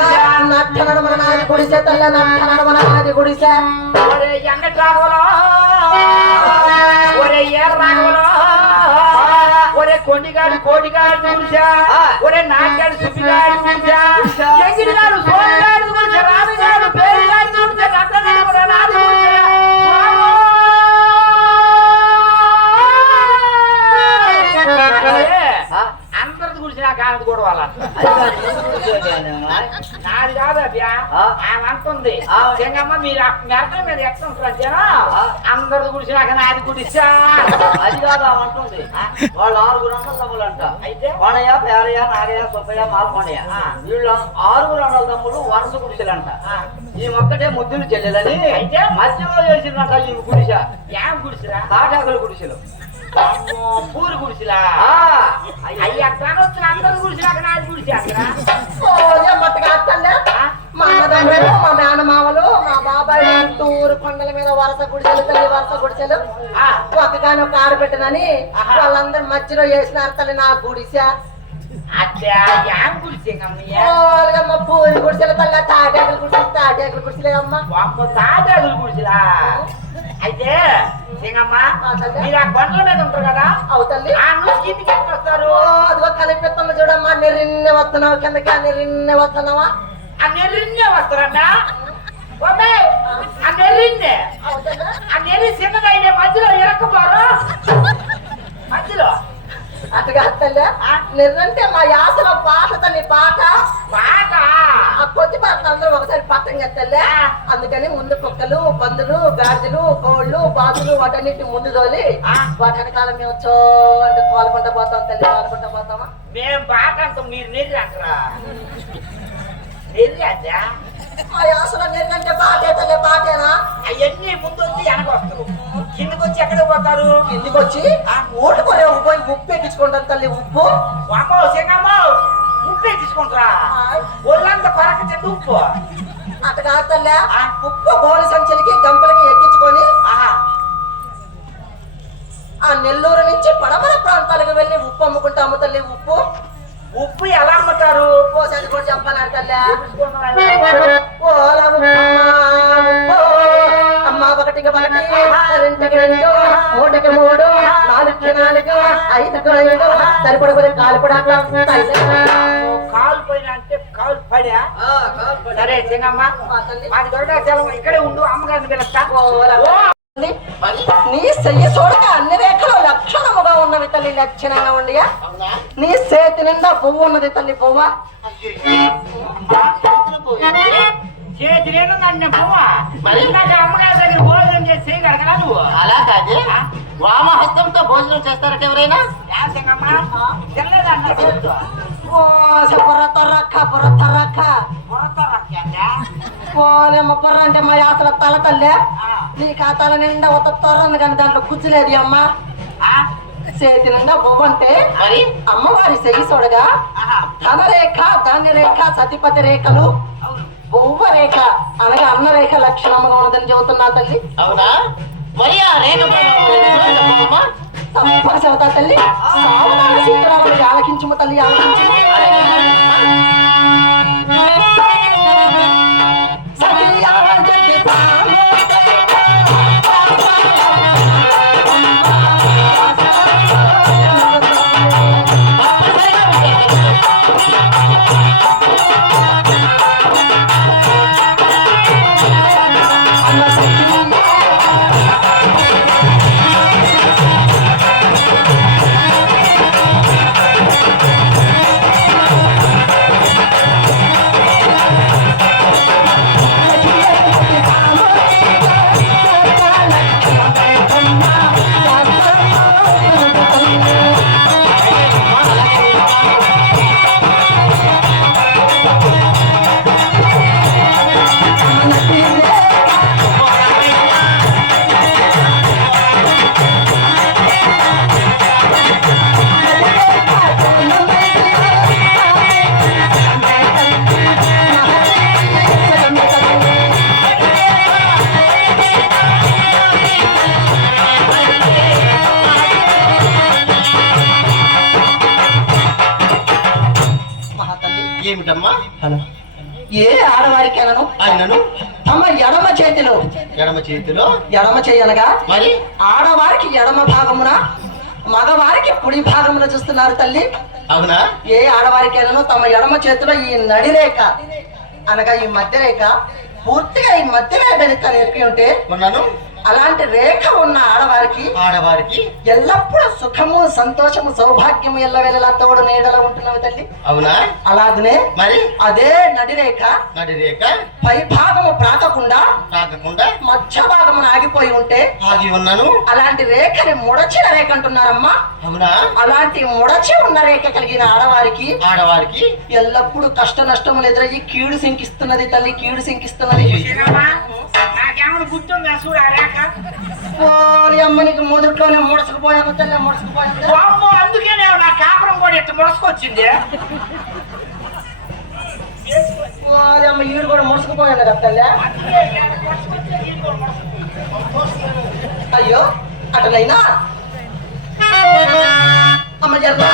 నట్ట నడమన నాది గుడిచా తల్ల, నట్ట నడమన నాది గుడిచా. ఒరే ఎంగటి రాఘవలో, ఒరే ఏర రాఘవలో, ఒరే కొండిగాడు కోడిగాడు గుడిచా, ఒరే నాగాడు సుబ్బిగాడు గుడిచా, ఎంగిడిగాడు సోడిగాడు గుడిచా, రామిగాడు పేరుగాడు గుడిచా, నట్ట నడమన నాది గుడిచా. అందరిది గురించి నాకు ఆమెది కూడా వాళ్ళ నాది కాదు అభ్యా. ఆమె అంటుంది చెంగమ్మ మీరు మెరకల మీద ఎక్కడ ఉంటారంటేనా అందరిది గురించి నాకు నాది గుడిసా. అది కాదు ఆమె అంటుంది. వాళ్ళు 6 అన్నల తమ్ములు అంట. అయితే కొనయ్య, పేరయ్య, నాగయ్య, సుబ్బయ్య, మాలకొండయ్య, వీళ్ళు 6 అన్నల తమ్ములు వరుస గుడిసెలంట. ఈ ఒక్కటే ముద్దులు చెల్లెలని అయితే మధ్యలో చేసిందంట ఈ గుడిసె. ఏం గుడిసిరా? తాటాకుల గుడిసెలు, పూరి గుడిసిలా. అయ్యి అక్కడ వచ్చిన అందరి గుడిసి నాకు నాది గుడిసి అక్కడ మా అన్నదమ్ములు, మా మేనమామలు, మా బాబాయ్ టూరు కొండల మీద వరుస గుడిసెలు తల్లి, వరుస గుడిసెలు. ఒకగాని ఒక ఆడబిడ్డనని వాళ్ళందరి మధ్యలో వేసినారు తల్లి నా గుడిసె. అట్లా ఏం గుడిసేకమ్మ? పూరి గుడిసెలు తల్లి, తాటాకులు గుడిసెలు, తాటాకులు గుడిసెలే అమ్మ. అమ్మ తాజాగులు గుడిసిలా. అయితే సింగమ్మ, మీరు ఆ బండ్ల మీద ఉంటారు కదా, అవుతల్లి. ఆ నుంచి కిందికి ఎక్కడ వస్తారు? అదిగో కనిపిస్తున్నా చూడమ్మా, నెరిన్నే వస్తున్నావా కిందకి, నెరిన్నే వస్తున్నావా? ఆ నెర్రిన్నే వస్తారన్నా? ఆ నెర్రిన్నే, ఆ నెర్రి చిన్నగా అయిన మధ్యలో ఇరక్కపోరు మధ్యలో. అటుగా తల్లి, నెర్రంటే మా యాసలో పాట తల్లి, పాట పాట. ఆ కొద్ది పాటలు అందరూ ఒకసారి పట్టం కట్టలే. అందుకని ముందు కుక్కలు, పందులు, గాడిదలు, కోళ్ళు, బాతులు వాటన్నిటి ముందు తోలి వాటి వెనకాల మేము చో అంటే తోలుకుంటా పోతాం తల్లి, తోలుకుంటా పోతామా. మేము పాట అంటాం, మీరు నెర్రి అంటారా? నెర్రి అదా? మా యాసలో నెర్రంటే పాటే తల్లి, పాటేనా? అవన్నీ ముందు వచ్చి వెనక వస్తారు, కిందకి వచ్చి ఎక్కడికి పోతారు? ఇంటికి వచ్చి ఓటుకొనే పోయి ఉప్పు ఎక్కించుకుంటాను తల్లి. ఉప్పు అమ్మో సింగమ్మో ఉప్పు ఎక్కించుకుంటారా? ఒళ్ళంతా కొరక తిండి ఉప్పు. అటు కాదు తల్లి, ఉప్పు గోలు సంచులకి గంపలకి ఎక్కించుకొని ఆ నెల్లూరు నుంచి పడమర ప్రాంతాలకు వెళ్ళి ఉప్పు అమ్ముకుంటాము తల్లి. ఉప్పు ఉప్పు ఎలా అమ్ముతారు? ఓ సరి కూడా చెప్పాలి తల్లి. అమ్మ ఒకటికి ఒకటి, రెండుకి రెండు, మూడుకి మూడు, నాలుగుకి నాలుగు, ఐదుకి ఐదు, సరిపడకపోతే కాలు కూడా అట్లా కాలు పోయినా అంటే కాలు పడా? సరే సింగమ్మ మాది దొరకాచలం, ఇక్కడే ఉండు, అమ్మగారిని పిలుస్తా. నీ చెయ్యి చూడక అన్ని రేఖలు లక్షణముగా ఉన్నవి తల్లి, లక్షణంగా ఉండియా. నీ చేతి నిండా పువ్వు ఉన్నది తల్లి. పువ్వ చేతి నేను నన్ను పువ్వ మరి నాకు అమ్మగారి దగ్గర భోజనం చేసి చేయగలగరా నువ్వు? అలా కాదు, వామహస్తంతో భోజనం చేస్తారట ఎవరైనా? సింగమ్మ తినలేదన్న చేతితో పొర్ర అంటే మా యాతల తల తల్లే. నీ ఖాతాల నిండా ఒక తొర్రను కానీ దాంట్లో కూర్చులేదు అమ్మ. చేతి నిండా బొవ్వంటే మరి అమ్మవారి చెయ్యి చూడగా ధనరేఖ, ధాన్య రేఖ, సతిపతి రేఖలు, బొవ్వ రేఖ అనగా అన్న రేఖ లక్షణంగా ఉన్నదని చెబుతున్నా తల్లి. అవునా? మరి ఆ రేఖ తప్పని చెబుతా తల్లి. సావధాన సీతారాముడికి ఆలకించుము తల్లి, ఆలకించుము. ఏమిటమ్మా? ఏ ఆడవారికైనాను ఆయనను తమ ఎడమ చేతిలో, ఎడమ చేతిలో ఎడమ చేయనగా మరి ఆడవారికి ఎడమ భాగమున, మగవారికి కుడి భాగమున చూస్తున్నారు తల్లి. అవునా? ఏ ఆడవారికైనాను తమ ఎడమ చేతిలో ఈ నడిరేఖ అనగా ఈ మధ్య రేఖ, పూర్తిగా ఈ మధ్య రేఖ ఎరిగి ఉంటే ఉన్నాను. అలాంటి రేఖ ఉన్న ఆడవారికి ఎల్లప్పుడూ సుఖము, సంతోషము, సౌభాగ్యము ఎల్లవేళలా తోడు నీడలో ఉంటున్నావు తల్లి. అవునా? అలాగనే మరి అదే నడిరేఖ నడిరేఖ పై భాగము ప్రాకకుండా మధ్య భాగమున ఆగిపోయి ఉంటే ఆగి ఉన్నాను. అలాంటి రేఖని ముడచిన రేఖ అంటున్నారమ్మా. అవునా? అలాంటి ముడచి ఉన్న రేఖ కలిగిన ఆడవారికి ఎల్లప్పుడూ కష్ట నష్టములు ఎదురయ్యి కీడు శంకిస్తున్నది తల్లి, కీడు శంకిస్తున్నది. నాకేమన్నా గుర్తుందా చూడ ఆ రేఖ? అమ్మనికి మొదట్లోనే ముడసకపోయాను తల్లి, ముడసకపోయాను. అందుకే నా కాపురం కూడా ఎట్లా ముడసుకొచ్చింది. అమ్మ ఈడు కూడా ముడసకపోయాను కదా తల్లి. అయ్యో అటలైనా అమ్మ జరుగుతా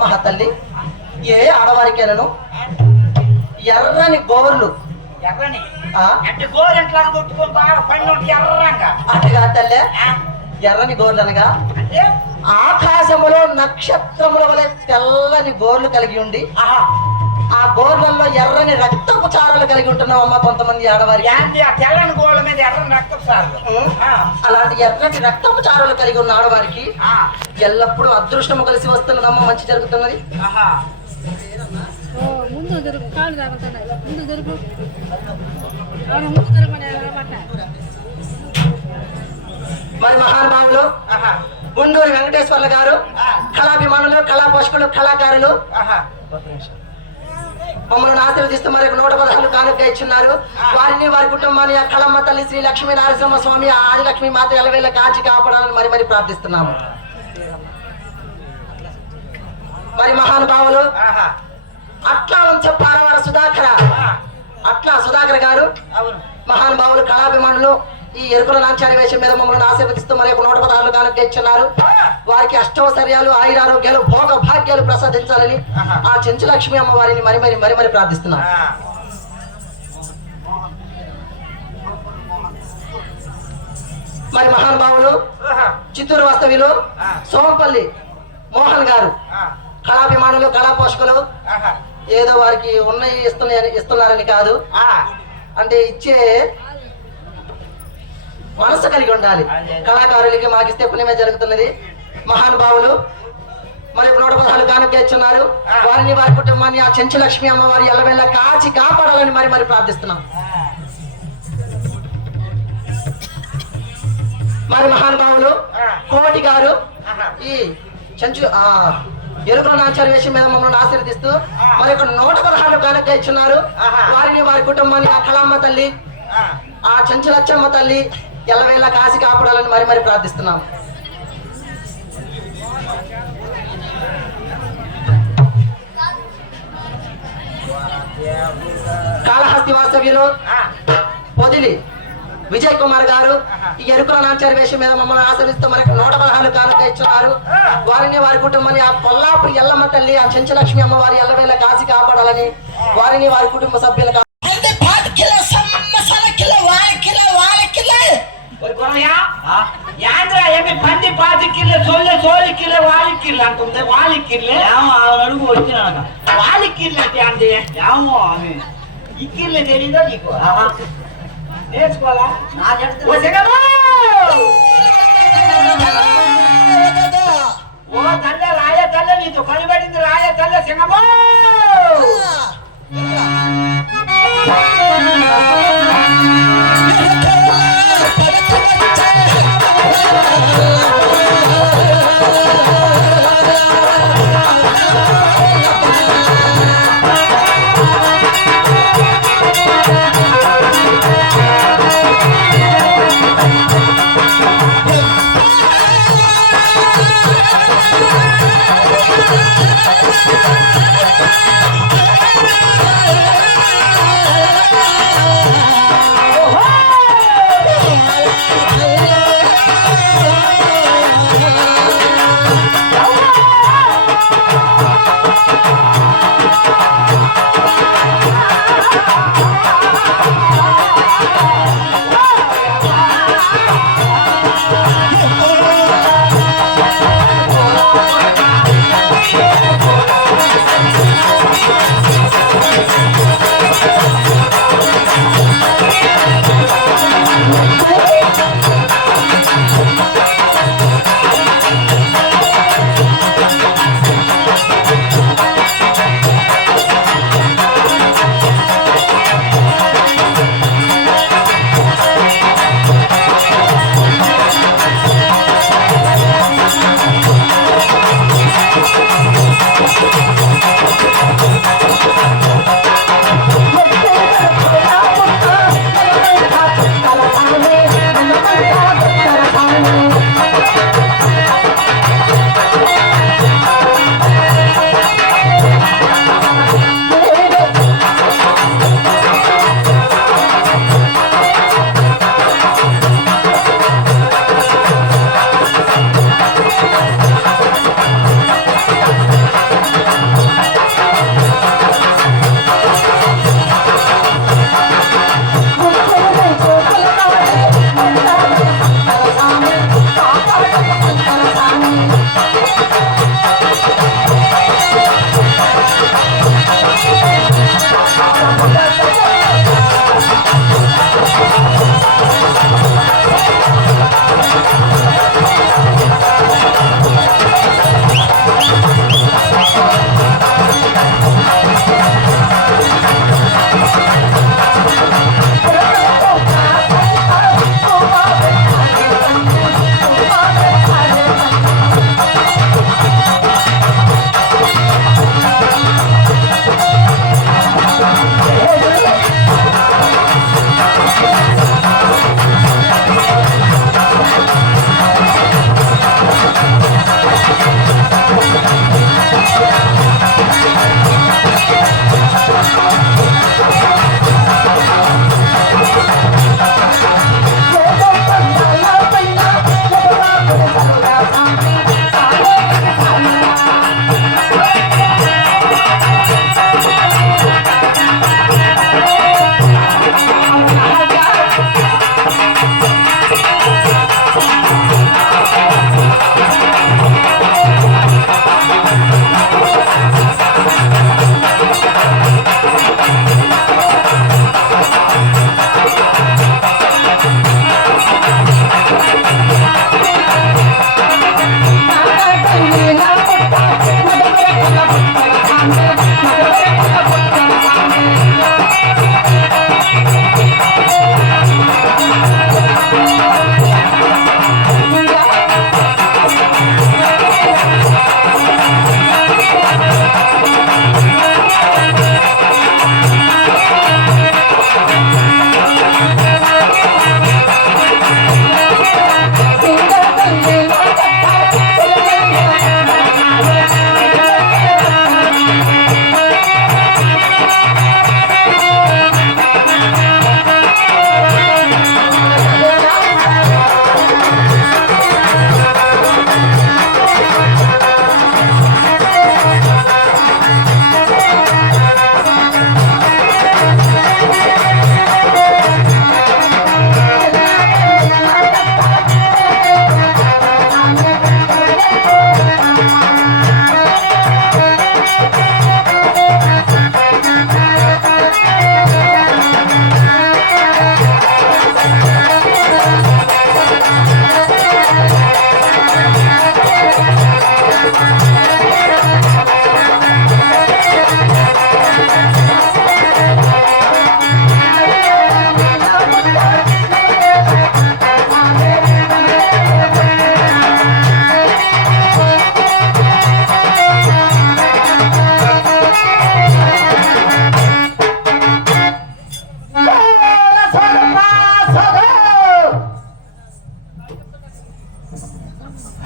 మహాతల్లి. ఏ ఆడవారికేనను ఎర్రని గోర్లు, ఎర్రని అంటే గోరెంట్లా కొట్టుకుంటా పన్ను ఎర్రంగా అటుగా తల్లే. ఎర్రని గోర్లు అనగా ఆకాశములో నక్షత్రముల వలె తెల్లని గోర్లు కలిగి ఉండి ఆ గోర్లలో ఎర్రని రక్తపు చారలు కలిగి ఉంటున్నావు అమ్మ కొంతమంది ఆడవారి. తెల్లని గోళ్ళ మీద ఎర్రని రక్తపు సార్లు అలాంటి ఎర్రటి రక్తపు చారులు కలిగి ఉన్న ఆడవారికి ఎల్లప్పుడూ అదృష్టము కలిసి వస్తున్నదమ్మ, మంచి జరుగుతున్నది. ముందు దొరుకు కాళ్ళు తాగుతున్నాయి, ముందు దొరుకు ముందు దొరకమని. మరి మహానుభావులు గుండూరు వెంకటేశ్వర్ల గారు కళాభిమానులు, కళా పోషకులు, కళాకారులు మమ్మల్ని ఆశీర్వదిస్తూ మరి 116 కానుక ఇచ్చున్నారు. వారిని వారి కుటుంబాన్ని ఆ కళమ్మ తల్లి శ్రీ లక్ష్మీ నరసింహ స్వామి ఆదిలక్ష్మి మాత ఎలవేళ కాచి కాపాడాలని మరి మరి ప్రార్థిస్తున్నాము. మరి మహానుభావులు అట్లా నుంచి పారవాడ సుధాకర్ గారు మహానుభావులు కళాభిమానులు ఈ ఎరుకుల నాంచారి వేషం మీద మమ్మల్ని ఆశీర్వదిస్తూ మరి 116 కానుక ఇచ్చున్నారు. వారికి అష్టౌశ్వర్యాలు, ఆయురారోగ్యాలు, భోగ భాగ్యాలు ప్రసాదించాలని ఆ చెంచు లక్ష్మి అమ్మ వారిని మరి మరి మరి మరి ప్రార్థిస్తున్నాం. మరి మహానుభావులు చిత్తూరు వాస్తవ్యులు సోమంపల్లి మోహన్ గారు కళాభిమానులు, కళా పోషకులు ఏదో వారికి ఉన్నాయి ఇస్తున్నారని కాదు, అంటే ఇచ్చే మనసు కలిగి ఉండాలి. కళాకారులకి మాకిస్తే పుణ్యమే జరుగుతున్నది. మహానుభావులు మరి 116 కానుక ఇచ్చున్నారు. వారిని వారి కుటుంబాన్ని ఆ చెంచు లక్ష్మి అమ్మవారి ఎల్లవెల్ల కాచి కాపాడాలని మరి మరి ప్రార్థిస్తున్నాం. మరి మహానుభావులు కోటి గారు ఈ చెంచు ఎరుకుల నాంచారి వేషం మీద మమ్మల్ని ఆశీర్వదిస్తూ మరి 116 కానుక ఇచ్చున్నారు. వారిని వారి కుటుంబాన్ని ఆ కళమ్మ తల్లి, ఆ చెంచు లచ్చమ్మ తల్లి ఎల్లవేళ కాసి కాపాడాలని మరి మరి ప్రార్థిస్తున్నాం. కాళహస్తి వాస్తవ్యులు పొదిలి విజయ్ కుమార్ గారు ఈ ఎరుకుల నాంచారి వేషం మీద మమ్మల్ని ఆశీర్వదిస్తూ మనకి 116 కానుక ఇచ్చున్నారు. వారిని వారి కుటుంబాన్ని ఆ పొల్లాపు ఎల్లమ్మ తల్లి, ఆ చెంచు లక్ష్మి అమ్మవారి ఎల్లవేళ కాసి కాపాడాలని వారిని వారి కుటుంబ సభ్యులు పంది 10 కిలో సోలి కిలో వాలి కిలో అంటుంది. వాలి కిలో అడుగు వచ్చినా వాలి కిలో అంటే అండి ఏమో ఆమె ఈ కిలో తెలియదో నీకు నేర్చుకోవాలా. ఓ తల్ల రాయ తల్ల నీతో కనిపడింది రాయ తల్ల సింగమో.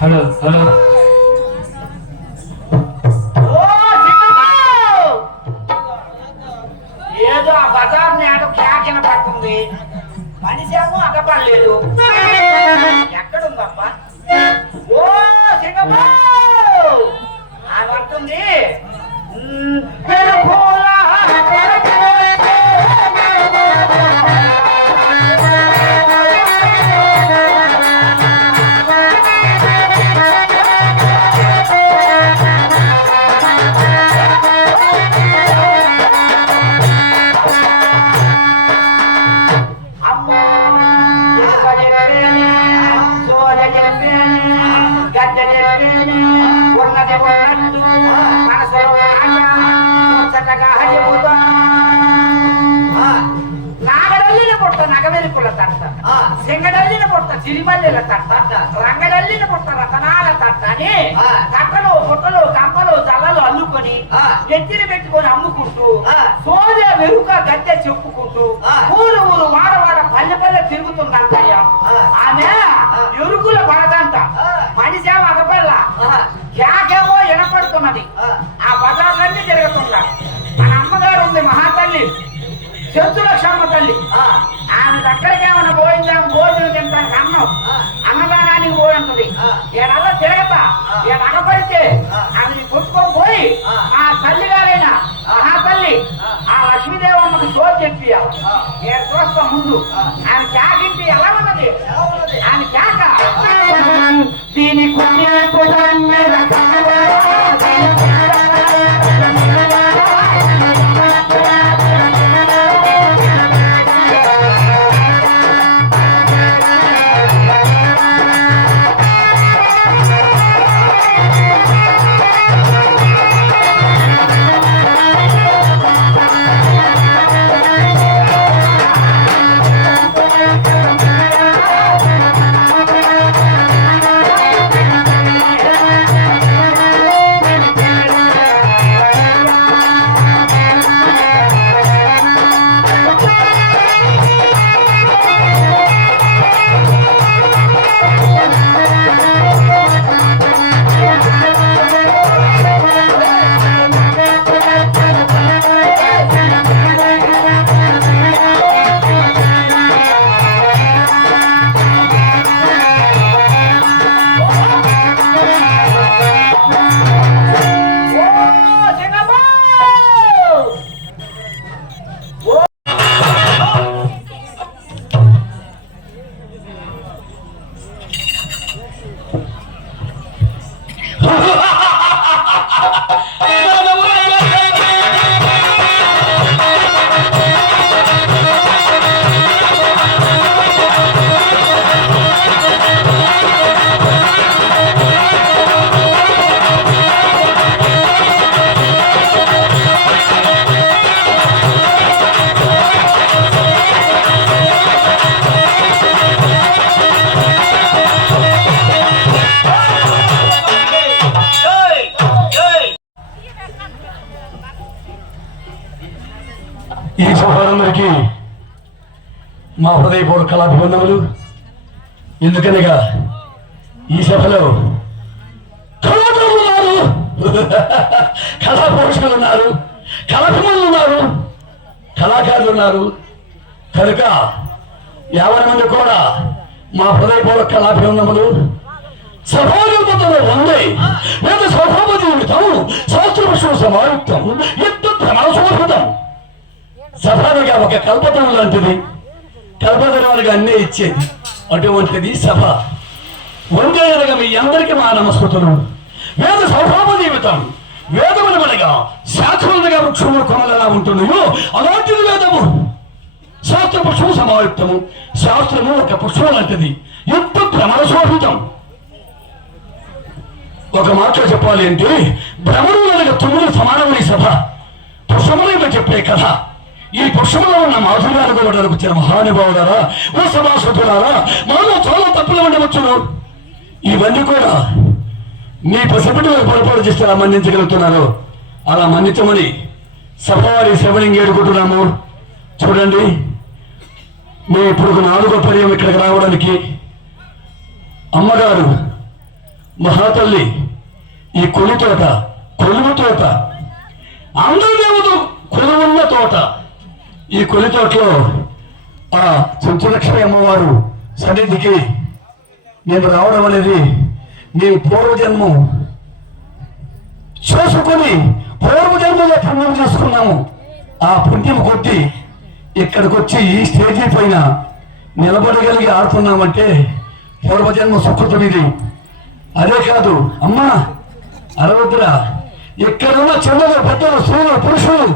హలో హలో ఓ సింగమ్మ! ఏదో ఆ బజార్ నేడు క్యాకిన పడుతుంది, మనిషి ఏమో అగపడలేదు. ఎక్కడుందబ్బా? ఓ సింగమ్మ! ఆమె అంటుంది ఉన్నది ఉన్నట్టు మనసులో ముచ్చటగా హరిముదా. నాగడల్లిన పొట్ట నగవెరుకుల తట్ట, సింగడల్లిన పొట్ట చిరిమల్లెల తట్ట, రంగడల్లిన పొట్ట రతనాల తట్ట అని తట్టలు పొట్టలు కంపలు జల్లలు అల్లుకొని ఎత్తిని పెట్టుకొని అమ్ముకుంటూ సోదే వెరుక గద్దె చెప్పుకుంటూ ఊరు ఊరు వాడవాడ పల్లె పల్లె తిరుగుతుందంటయ్యా. ఆమె ఎరుకుల పడదంట, మనిషేమో అగపల్ల, క్యాకేమో వినపడుతున్నది. ఆ బజార్లన్నీ తిరుగుతుంటా. మన అమ్మగారు ఉంది మహాతల్లి చెంచులక్షమ్మ తల్లి, ఆమె దగ్గరికి ఏమన్నా పోయిందాం భోజనం తింటానికి అన్నం అన్నదానానికి పోయింటుంది. ఏడల్లా తిరగతా ఏడగపడితే ఆమె కొట్టుకొని పోయి ఆ తల్లి గారైన మహాతల్లి ఆ లక్ష్మీదేవమ్మకి చోటు చెప్పియాలి. ఏడు చూస్తాం ముందు ఆమె క్యాకింటి ఎలా ఉన్నది, ఆమె క్యాక దీని కొన్ని ఈ సభలందరికీ మా హృదయపూర్వక కళాభివందనములు. ఎందుకనగా ఈ సభలో కళాకారులు ఉన్నారు, కళా పోషకులు ఉన్నారు, కళాభిమానులు ఉన్నారు, కళాకారులు ఉన్నారు. కనుక 50 మంది కూడా మా హృదయపూర్వక కళాభివందనములు. సభానిర్మతలో ఉంది వేద స్వభావ జీవితం శాస్త్రపుష్పం సమాయుక్తం ఎంతో భ్రమణశోభితం. సభగా ఒక కల్పతరం లాంటిది, కల్పతరాలుగా అన్నీ ఇచ్చేది. అటువంటిది సభ. వందేనగా మీ అందరికీ మా నమస్కృతులు. వేద స్వభావ జీవితం, వేదమునగా శాస్త్రములుగా వృక్షము కొమలు ఎలా ఉంటుందో అలాంటిది వేదము. శాస్త్ర పుష్పం సమాయుక్తము, శాస్త్రము ఒక పుష్పం లాంటిది, ఎంతో భ్రమణశోభితం. ఒక మాటలో చెప్పాలి అంటే భ్రమణులనగా 9 సమానమైన సభ. పుష్పములుగా చెప్పే కథ. ఈ పుష్పంలో ఉన్న మాధుర్యాలు కూడా వచ్చిన మహానుభావులారా, ఓ సభాసతులారా, మాలో చాలా తప్పులు ఉండవచ్చును. ఇవన్నీ కూడా మీ పసిపిల్లలు పొరపాటు చేస్తే అలా మన్నించగలుగుతున్నారు. అలా మన్నించమని సభవారి శ్రవణింగ్ ఏడుకుంటున్నాము. చూడండి, మేము ఇప్పుడు 4వ పర్యం ఇక్కడికి రావడానికి అమ్మగారు మహాతల్లి ఈ కొలి తోట, కొలువు తోట, అందరి దేవతలు కొలువున్న తోట. ఈ కొలి తోటలో ఆ చెంచులక్ష్మి అమ్మవారు సన్నిధికి నేను రావడం అనేది మేము పూర్వజన్మం చూసుకొని పూర్వజన్మలో పుణ్యం చేసుకున్నాము. ఆ పుణ్యం కొట్టి ఇక్కడికి వచ్చి ఈ స్టేజీ పైన నిలబడగలిగి ఆడుతున్నామంటే పూర్వజన్మ సుకృతం ఇది. అదే కాదు అమ్మా అరవద్దురా, ఇక్కడున్న చిన్నలు పెద్దలు స్త్రీలు పురుషులు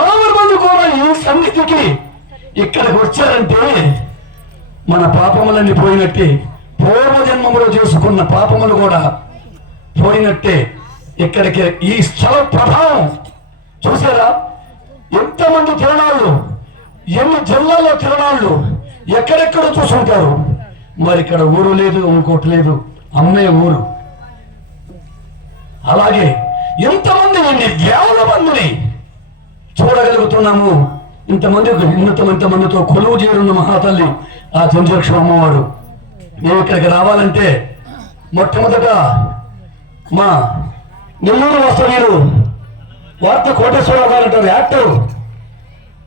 ఎవరి మంది కూడా ఈ సన్నిధికి ఇక్కడికి వచ్చారంటే మన పాపములన్నీ పోయినట్టే, పూర్వజన్మములో చేసుకున్న పాపములు కూడా పోయినట్టే. ఇక్కడికి ఈ స్థల ప్రభావం చూసారా? ఎంతమంది తిరణాళ్ళు, ఎన్ని జిల్లాల్లో తిరణాళ్ళు ఎక్కడెక్కడో చూసుంటారు. మరి ఇక్కడ ఊరు లేదు, ఇంకోటి లేదు, అమ్మే ఊరు. అలాగే ఎంతమంది ఎన్ని వేల మందిని చూడగలుగుతున్నాము. ఇంతమందితో కొలువు చేరున్న మహాతల్లి ఆ చెంచులక్ష్మి అమ్మవారు. మేము ఇక్కడికి రావాలంటే మొట్టమొదట మా నెల్లూరు వస్తవీరు వార్త కోటేశ్వరరావు గారు అంటారు, యాక్టర్.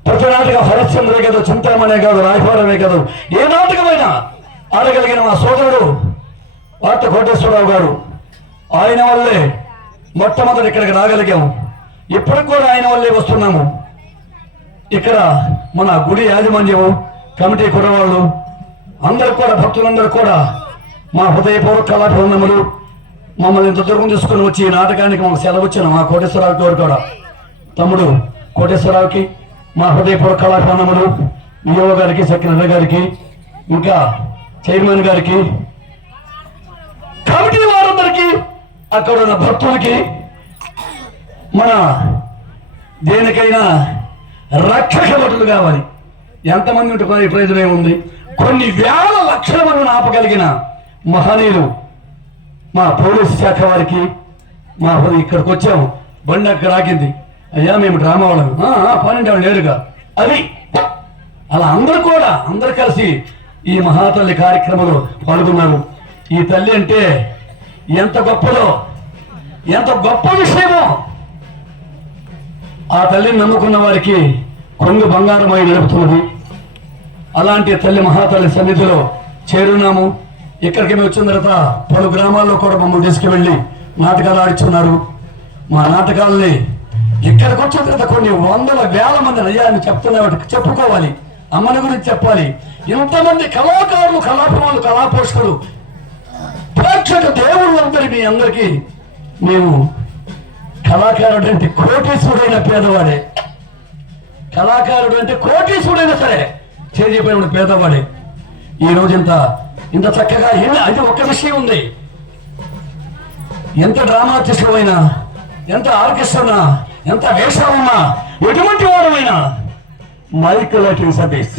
ప్రతి నాటకం హరిశ్చంద్రే కాదు, చింతామణే కాదు, రాయభారమే కాదు, ఏ నాటకమైనా ఆడగలిగిన మా సోదరుడు వార్త కోటేశ్వరరావు గారు. ఆయన వల్లే మొట్టమొదటి ఇక్కడికి రాగలిగాము. ఇప్పటికి కూడా ఆయన వల్లే వస్తున్నాము. ఇక్కడ మన గుడి యాజమాన్యము, కమిటీ కురవాళ్ళు అందరూ కూడా, భక్తులందరూ కూడా మా హృదయపూర్వక కళాభివందనములు. మమ్మల్ని ఇంత దూరం తీసుకుని వచ్చి ఈ నాటకానికి మాకు సెలవు ఇచ్చిన మా కోటేశ్వరరావు గారు కూడా, తమ్ముడు కోటేశ్వరరావుకి మా హృదయపూర్వక కళాభివందనములు. విఓ గారికి, సత్యనారాయణ గారికి, ఇంకా చైర్మన్ గారికి, కమిటీ వారందరికీ, అక్కడ ఉన్న భక్తులకి, మన దేనికైనా రక్షక భటులు కావాలి. ఎంతమంది ఉంటే ప్రయోజనం ఏముంది? కొన్ని వేల లక్షల మందిని ఆపగలిగిన మహనీయులు మా పోలీసు శాఖ వారికి. మా ఇక్కడికి వచ్చాము, బండి అక్కడ ఆగింది, అయ్యా మేము డ్రామా వాళ్ళం, 12 లేరుగా అది. అలా అందరూ కలిసి ఈ మహాతల్లి కార్యక్రమంలో పాల్గొన్నారు. ఈ తల్లి అంటే ఎంత గొప్పదో, ఎంత గొప్ప విషయమో. ఆ తల్లిని నమ్ముకున్న వారికి కొంగు బంగారమై నిలుపుతున్నది. అలాంటి తల్లి మహాతల్లి సన్నిధిలో చేరున్నాము. ఇక్కడికి మేము వచ్చిన తర్వాత పలు గ్రామాల్లో కూడా మమ్మల్ని తీసుకువెళ్ళి నాటకాలు ఆడిస్తున్నారు. మా నాటకాలని ఇక్కడికి వచ్చిన తర్వాత కొన్ని వందల వేల మంది అయ్యాన్ని చెప్తున్న వాటికి చెప్పుకోవాలి, అమ్మని గురించి చెప్పాలి. ఇంతమంది కళాకారులు, కళాభిమానులు, కళాపోషకులు, ప్రేక్షక దేవుళ్ళందరి మీ అందరికీ మేము కళాకారుడు అంటే కోటీశ్వరుడైన పేదవాడే, కళాకారుడు అంటే కోటీశ్వరుడైనా సరే చేజిపోయిన పేదవాడే. ఈ రోజు ఇంత చక్కగా అది ఒక్క విషయం ఉంది. ఎంత డ్రామాటిస్టులు అయినా, ఎంత ఆర్కెస్ట్రా, ఎంత వేషం ఉన్నా, ఎటువంటి వాడమైనా మైక్ లైటింగ్ సర్వీస్,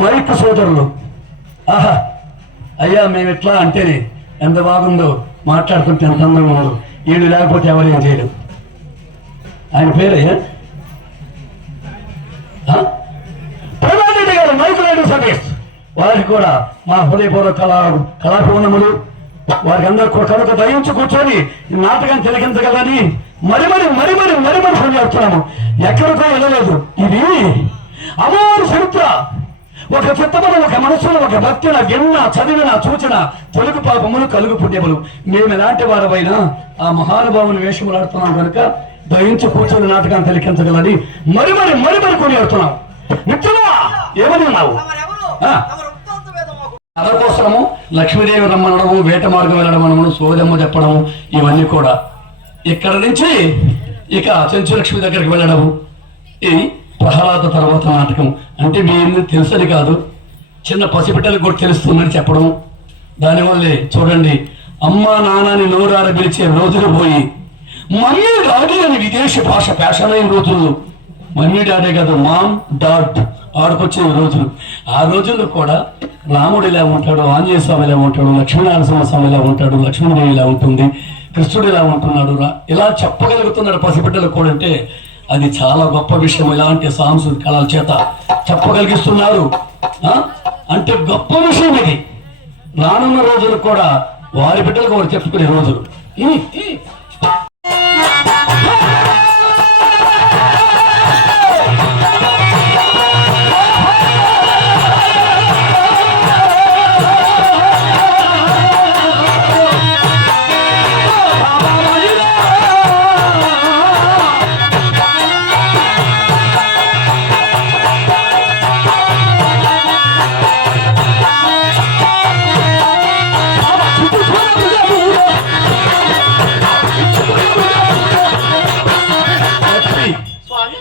మైక్ సోదరులు, ఆహా అయ్యా మేము ఎట్లా అంటేనే ఎంత బాగుందో, మాట్లాడుతుంటే ఎంత అందంగా ఉండదు. వీళ్ళు లేకపోతే ఎవరేం చేయడు. ఆయన పేరే ప్రధాని గారు, మైక్ లైటింగ్ సర్వీస్. వారికి కూడా మా హృదయపూర్వక కళాభివందనములు. వారికి అందరూ కనుక దయించి కూర్చొని నాటకం తిలకించగలని మరి చెప్తున్నాము. ఎక్కడికో వెళ్ళలేదు. ఇది అమ్మవారి చరిత్ర. ఒక చిత్తమును, ఒక మనస్సును, ఒక భక్తిన విన్న, చదివిన, చూచిన తెలుగు పాపములు, కలుగు పుణ్యములు. మేము ఎలాంటి వారమైనా ఆ మహానుభావుని వేషములాడుతున్నాం కనుక దయించి కూర్చొని నాటకాన్ని తిలకించగలని మరి కొనియాడుతున్నాం. మిత్రులా ఏమని ఉన్నావు? అవకోసము లక్ష్మీదేవి రమ్మనడము, వేట మార్గం వెళ్ళడం అనము, సోదమ్మ చెప్పడము, ఇవన్నీ కూడా ఇక్కడ నుంచి ఇక చెంచులక్ష్మి దగ్గరికి వెళ్ళడము. ఇది ప్రహ్లాద తర్వాత నాటకం. అంటే మీ తెలుసని కాదు, చిన్న పసిబిడ్డలకు కూడా తెలుస్తుందని చెప్పడం. దానివల్లే చూడండి, అమ్మా నాన్నని నోరార పిలిచే రోజులు పోయి మమ్మీ డాడీ అని విదేశీ భాష ఫ్యాషన్ అయిన రోజులు. మమ్మీ డాడీ కాదు, మామ్ డాడ్ ఆడుకొచ్చే రోజులు. ఆ రోజుల్లో కూడా రాముడు ఇలా ఉంటాడు, ఆంజనేయ స్వామి ఇలా ఉంటాడు, లక్ష్మీనారాయణ స్వామి ఇలా ఉంటాడు, లక్ష్మీదేవి ఇలా ఉంటుంది, కృష్ణుడు ఇలా ఉంటున్నాడు, ఇలా చెప్పగలుగుతున్నాడు పసిబిడ్డలకు కూడా. అంటే అది చాలా గొప్ప విషయం. ఇలాంటి సాంస్కృతిక కళల చేత చెప్పగలిగిస్తున్నారు అంటే గొప్ప విషయం ఇది. రానున్న రోజులు కూడా వారి బిడ్డలకు వారు చెప్పుకునే రోజులు.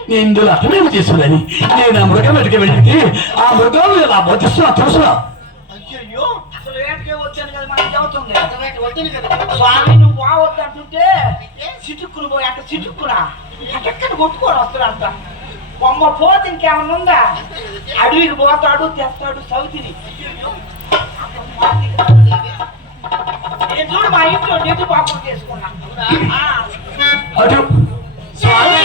నేను ఇందులో అర్థమేమి చేసుకున్నాను. నేను ఆ మృగం వెతికి వెళ్తే ఆ మృగం ఇలా బతిస్తున్నా చూస్తున్నా. అయ్యో అసలు ఏంటికే వచ్చాను కదా మనకి చెబుతుంది. స్వామి నువ్వు బాగొద్దంటుంటే చిటుక్కును పోయి అంట చిటుక్కురా అటెక్కడ కొట్టుకొని వస్తాడంట. బొమ్మ పోతే ఇంకేమన్నా ఉందా? అడవికి పోతాడు తెస్తాడు సౌతిని. నేను చూడు మా ఇంట్లో నెట్టు పాపం చేసుకున్నా. అటు స్వామి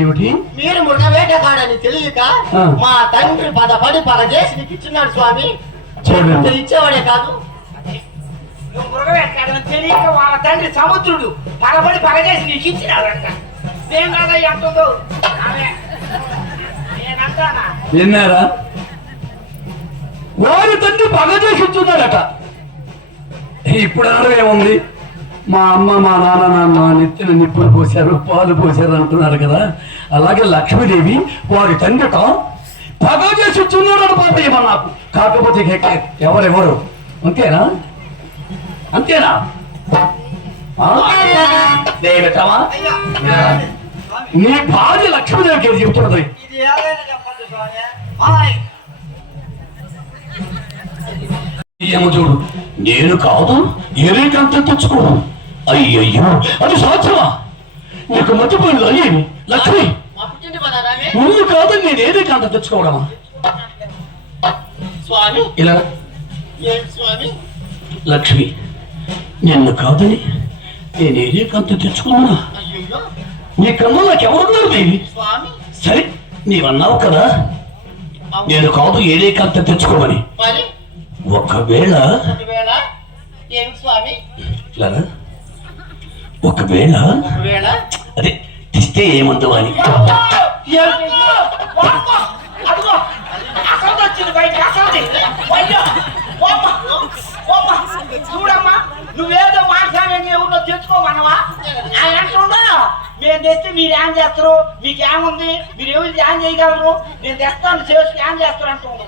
ఏమిటి మీరు మునగ వేటగాడని తెలియక మా తండ్రి పదపడి పగ చేసి నీకు ఇచ్చినాడు స్వామి. ఇచ్చేవాడే కాదు నువ్వు మృగవేటాడని తెలియక వాళ్ళ తండ్రి సముద్రుడు పగబడి పగచేసి నీకు ఇచ్చినాడంట. నేను కదా ఎంతో నేనంటానా? విన్నారా? వారి తండ్రి పగ చేసి ఇచ్చున్నాడట. ఇప్పుడు అనడం ఏముంది? మా అమ్మ మా నాన్న నెత్తిన నిప్పులు పోశారు, పాలు పోశారు అంటున్నారు కదా. అలాగే లక్ష్మీదేవి వారి తండ్రిట పగ చేసి ఇచ్చున్నాడు పాప ఏమో నాకు. కాకపోతే ఎవరెవరు అంతేనా? అంతేనా? దేవతమా నీ భార్య లక్ష్మీదేవికి చెప్తున్నది. ఇది ఏదైనా చెప్పండి స్వామి. ఏమో చూడు, నేను కాదు ఏరేకంత తెచ్చుకోను. అయ్యయ్యో అది సాధ్యమా? నీకు మర్చిపోయింది అయ్యేమి లక్ష్మి. ముందు కాదు నేను ఏరేకంత తెచ్చుకోవడమా? స్వామి ఇలా స్వామి లక్ష్మి నిన్ను కాదని నేను ఏరేకంత తెచ్చుకున్నా. నీ కన్నా నాకెవరున్నారు దేవి? స్వామి సరే నీవన్నావు కదా నేను కాదు ఏరేకంత తెచ్చుకోమని. ఒకవేళ స్వామి ఒకవేళ అదే తెస్తే ఏమందు అని చూడమ్మా నువ్వేదో మాట్లాడే ఊళ్ళో తెచ్చుకోమన్నవా? ఆయన అంటున్నా మేము తెస్తే మీరు ఏం చేస్తారు, మీకు ఏముంది, మీరు ఎవరు ఏం చేయగలరు, నేను తెస్తాను చేసి ఏం చేస్తారు అంటున్నాను.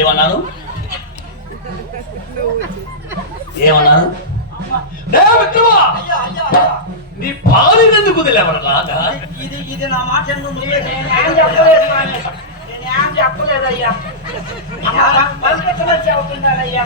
ఏమన్నారు? ఏమన్నారు? నీ పాలినందుకు తెలియవరలాగా ఇది నా మాట నేనేం చెప్పలేదు స్వామి, నేనేం చెప్పలేదయ్యా. పలికించమని చెబుతున్నానయ్యా.